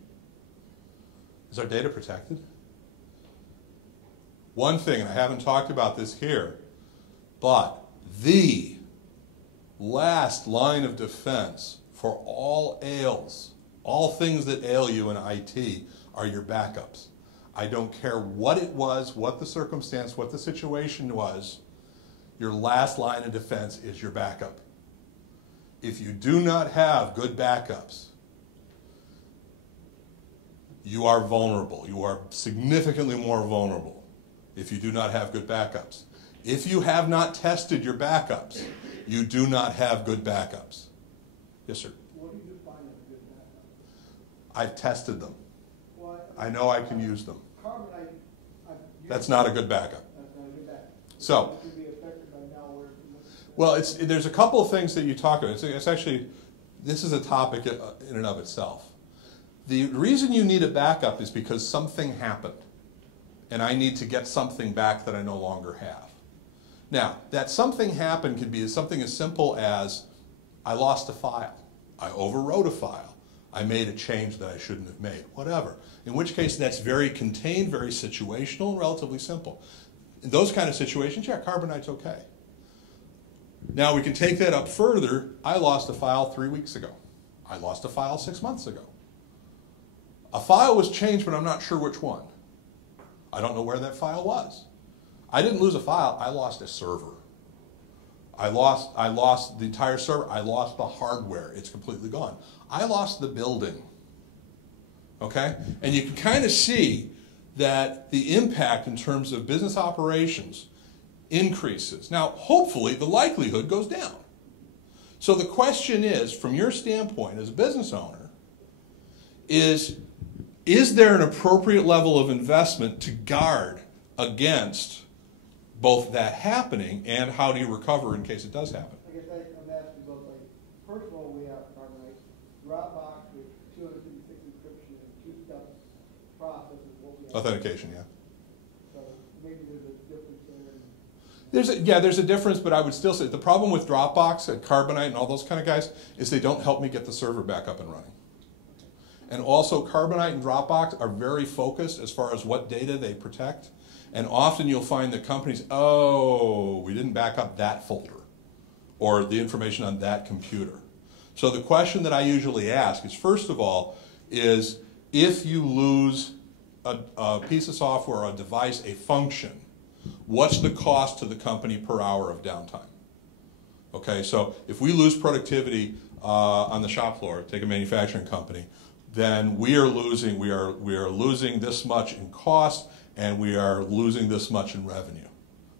Is our data protected? One thing, and I haven't talked about this here, but the last line of defense for all ails, all things that ail you in IT, are your backups. I don't care what it was, what the circumstance, what the situation was, your last line of defense is your backup. If you do not have good backups, you are vulnerable. You are significantly more vulnerable if you do not have good backups. If you have not tested your backups, you do not have good backups. Yes, sir. What do you define as a good backup? I've tested them. Well, I know I can use them. Carbonite, I've used. That's not a good backup. That's not a good backup. So- It could be affected by malware. Well, there's a couple of things that you talk about. It's actually, this is a topic in and of itself. The reason you need a backup is because something happened, and I need to get something back that I no longer have. Now, that something happened could be something as simple as I lost a file, I overwrote a file, I made a change that I shouldn't have made, whatever. In which case, that's very contained, very situational, and relatively simple. In those kind of situations, yeah, Carbonite's okay. Now, we can take that up further. I lost a file 3 weeks ago. I lost a file 6 months ago. A file was changed, but I'm not sure which one. I don't know where that file was. I didn't lose a file, I lost a server. I lost the entire server, I lost the hardware, it's completely gone. I lost the building, okay? And you can kind of see that the impact in terms of business operations increases. Now, hopefully, the likelihood goes down. So the question is, from your standpoint as a business owner, is there an appropriate level of investment to guard against both that happening and how do you recover in case it does happen? I guess I'm asking both, like, first of all, we have Carbonite, Dropbox with 256 encryption and two-step process is what we have. Authentication, yeah. So maybe there's a difference there. There's a difference, but I would still say the problem with Dropbox and Carbonite and all those kind of guys is they don't help me get the server back up and running. And also, Carbonite and Dropbox are very focused as far as what data they protect. And often you'll find that companies, oh, we didn't back up that folder or the information on that computer. So the question that I usually ask is, first of all, is if you lose a piece of software, a device, a function, what's the cost to the company per hour of downtime? Okay, so if we lose productivity on the shop floor, take a manufacturing company, then we are losing this much in cost, and we are losing this much in revenue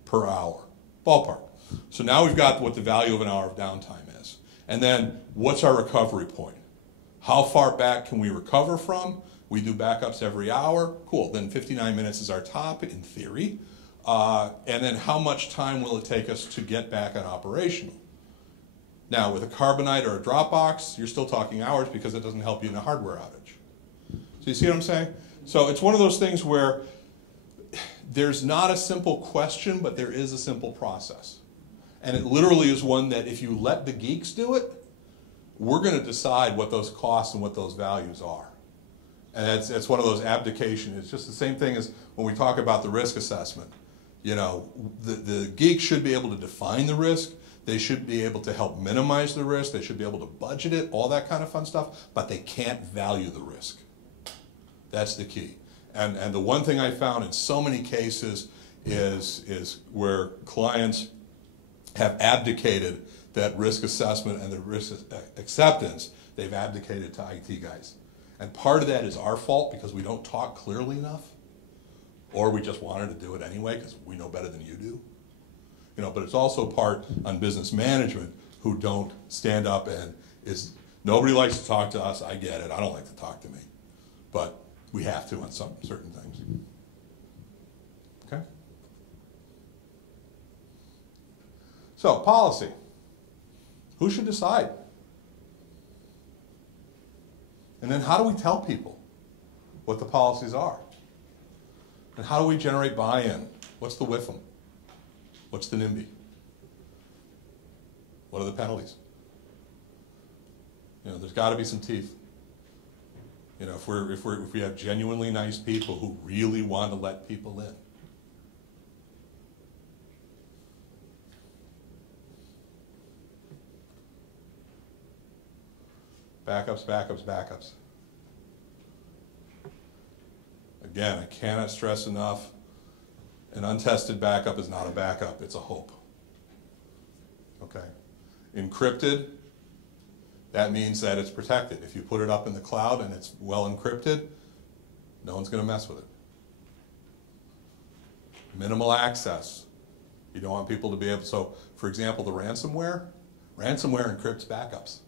per hour, ballpark. So now we've got what the value of an hour of downtime is. And then what's our recovery point? How far back can we recover from? We do backups every hour. Cool, then 59 minutes is our top in theory. And then how much time will it take us to get back on operational? Now, with a Carbonite or a Dropbox, you're still talking hours because it doesn't help you in a hardware outage. So you see what I'm saying? So it's one of those things where there's not a simple question, but there is a simple process. And it literally is one that if you let the geeks do it, we're going to decide what those costs and what those values are. And it's one of those abdication. It's just the same thing as when we talk about the risk assessment. You know, the geeks should be able to define the risk. They should be able to help minimize the risk. They should be able to budget it, all that kind of fun stuff, but they can't value the risk. That's the key. And the one thing I found in so many cases is where clients have abdicated that risk assessment and the risk acceptance, they've abdicated to IT guys. And part of that is our fault because we don't talk clearly enough, or we just wanted to do it anyway because we know better than you do. You know, but it's also part on business management who don't stand up and nobody likes to talk to us. I get it. I don't like to talk to me, but we have to on some certain things. Okay. So policy. Who should decide? And then how do we tell people what the policies are? And how do we generate buy-in? What's the WIFM? What's the NIMBY? What are the penalties? You know, there's got to be some teeth. You know, if we have genuinely nice people who really want to let people in. Backups, backups, backups. Again, I cannot stress enough, an untested backup is not a backup, it's a hope. Okay. Encrypted, that means that it's protected. If you put it up in the cloud and it's well encrypted, no one's going to mess with it. Minimal access. You don't want people to be able, so for example, the ransomware encrypts backups.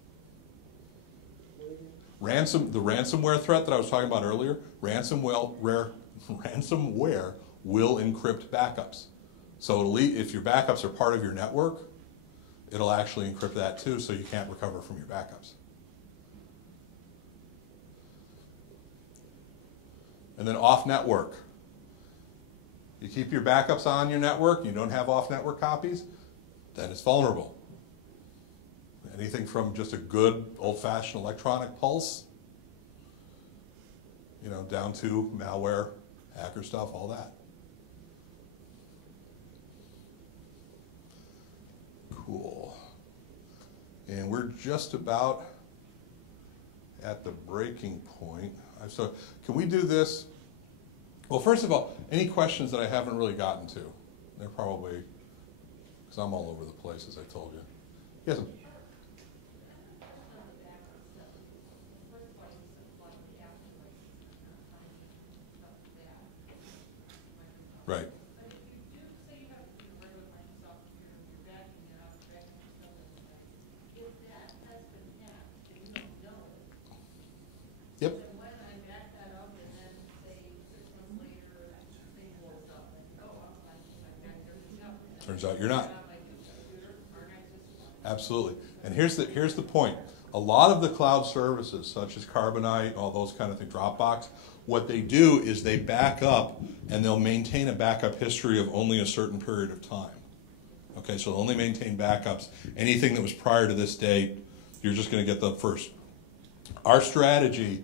The ransomware threat that I was talking about earlier, ransomware will encrypt backups. So if your backups are part of your network, it'll actually encrypt that too, so you can't recover from your backups. And then off-network. You keep your backups on your network, you don't have off-network copies, then it's vulnerable. Anything from just a good old-fashioned electronic pulse, down to malware, hacker stuff, all that. Cool. And we're just about at the breaking point. So can we do this? Well, first of all, any questions that I haven't really gotten to? They're probably, because I'm all over the place, as I told you. Yes? Right. But if you do, say you have to do a regular Microsoft computer, you're backing it up, backing your stuff in, if that has been hacked and you don't know it, Yep. then when I back that up and then say 6 months later, thing blows up, and I backed everything up. Turns out you're not. On my computer, aren't I just? Absolutely. And here's the point. A lot of the cloud services, such as Carbonite, all those kind of things, Dropbox, what they do is they back up and they'll maintain a backup history of only a certain period of time. Okay, so they'll only maintain backups. Anything that was prior to this date, you're just going to get the first. Our strategy,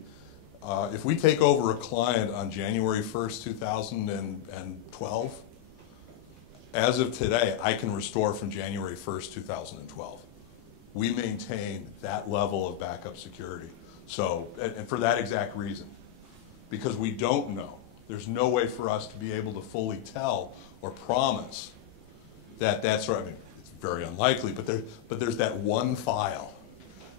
if we take over a client on January 1st, 2012, as of today, I can restore from January 1st, 2012. We maintain that level of backup security. So, and for that exact reason, because we don't know. There's no way for us to be able to fully tell or promise that that's right. I mean, it's very unlikely, but there's that one file.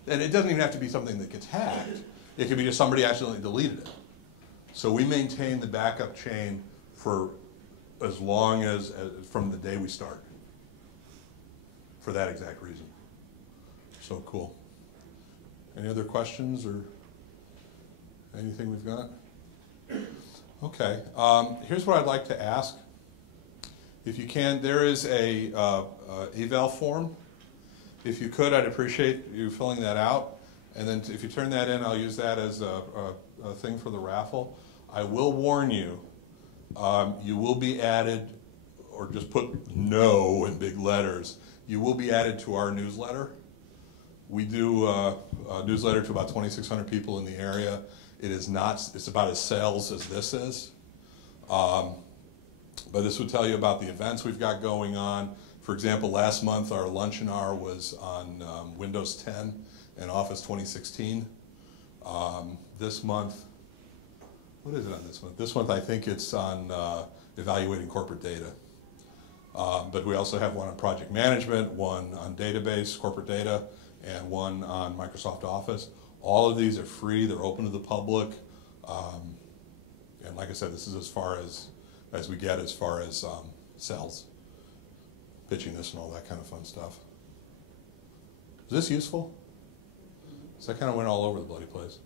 And it doesn't even have to be something that gets hacked. It could be just somebody accidentally deleted it. So we maintain the backup chain for as long as from the day we start, for that exact reason. So cool. Any other questions or anything we've got? Okay. Here's what I'd like to ask. If you can, there is a eval form. If you could, I'd appreciate you filling that out. And then if you turn that in, I'll use that as a thing for the raffle. I will warn you, you will be added, or just put no in big letters, you will be added to our newsletter. We do a newsletter to about 2,600 people in the area. It is not, it's about as sales as this is. But this would tell you about the events we've got going on. For example, last month our luncheon hour was on Windows 10 and Office 2016. This month, what is it on this month? This month I think it's on evaluating corporate data. But we also have one on project management, one on database, corporate data, and one on Microsoft Office. All of these are free, they're open to the public. And like I said, this is as far as we get as far as sales, pitching this and all that kind of fun stuff. Is this useful? So I kind of went all over the bloody place.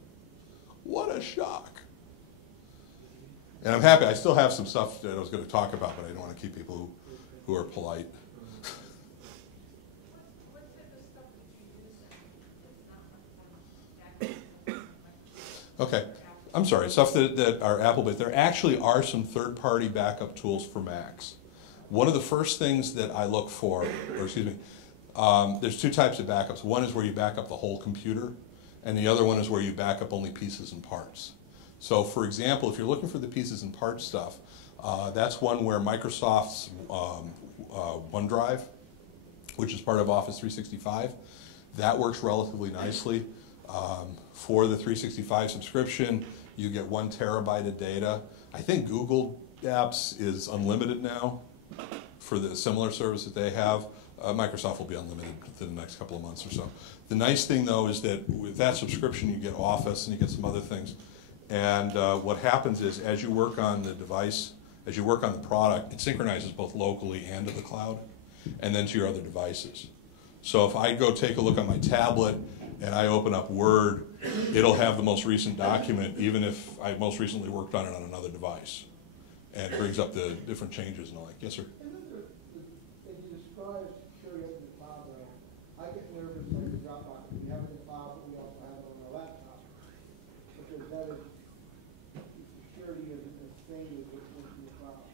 What a shock. And I'm happy, I still have some stuff that I was going to talk about, but I don't want to keep people who are polite. What type of stuff did you use that's not Okay, I'm sorry, stuff that are Apple-based. There actually are some third-party backup tools for Macs. One of the first things that I look for, or excuse me, there's two types of backups. One is where you back up the whole computer, and the other one is where you back up only pieces and parts. So for example, if you're looking for the pieces and parts stuff, that's one where Microsoft's OneDrive, which is part of Office 365, that works relatively nicely. For the 365 subscription, you get 1 terabyte of data. I think Google Apps is unlimited now for the similar service that they have. Microsoft will be unlimited within the next couple of months or so. The nice thing though is that with that subscription you get Office and you get some other things. And what happens is as you work on the device as you work on the product, it synchronizes both locally and to the cloud, and then to your other devices. So if I go take a look on my tablet and I open up Word, it'll have the most recent document, even if I most recently worked on it on another device. And it brings up the different changes and all that. Yes, sir? Isn't there, as you describe security in the cloud, I get nervous like the Dropbox. We have it in the cloud, but we also have it on our laptop. Because that is, security isn't the same as what's in the cloud.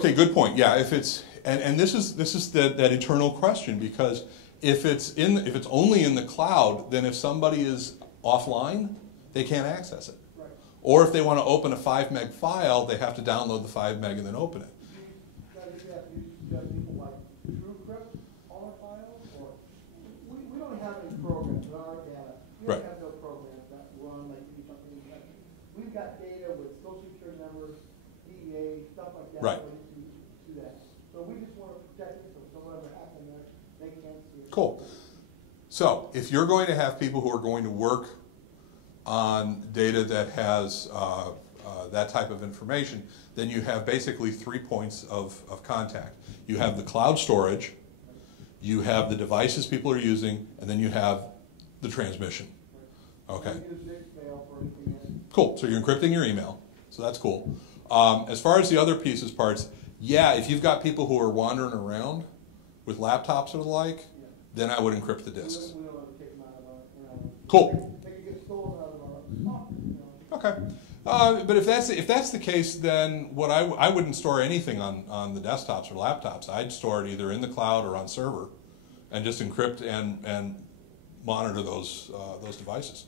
Okay, good point. Yeah, if it's and this is that eternal question, because if it's only in the cloud, then if somebody is offline, they can't access it. Right. Or if they want to open a 5 meg file, they have to download the 5 meg and then open it. Now, you have people like TrueCrypt on our files, or we don't have any programs in our data. We Right. don't have no programs that run like do something like that. We've got data with social security numbers, DEA, stuff like that. Right. To that. So we just want to protect it so someone ever hacks in there, they can't see it. Cool. So if you're going to have people who are going to work on data that has that type of information, then you have basically 3 points of contact. You have the cloud storage, you have the devices people are using, and then you have the transmission. Okay. We use Zipmail for anything else. Cool. So you're encrypting your email. So that's cool. As far as the other pieces parts, yeah, if you've got people who are wandering around with laptops or the like, then I would encrypt the disks. We don't ever take them out of our. Cool. They can get stolen out of our office, you know. Okay. But if that's the case, then what I wouldn't store anything on the desktops or laptops. I'd store it either in the cloud or on server, and just encrypt and monitor those devices.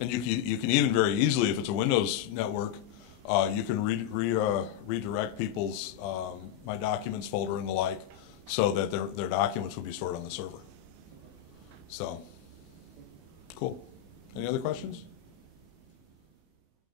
And you can even very easily, if it's a Windows network, you can redirect people's My Documents folder and the like, so that their documents will be stored on the server. So, cool. Any other questions?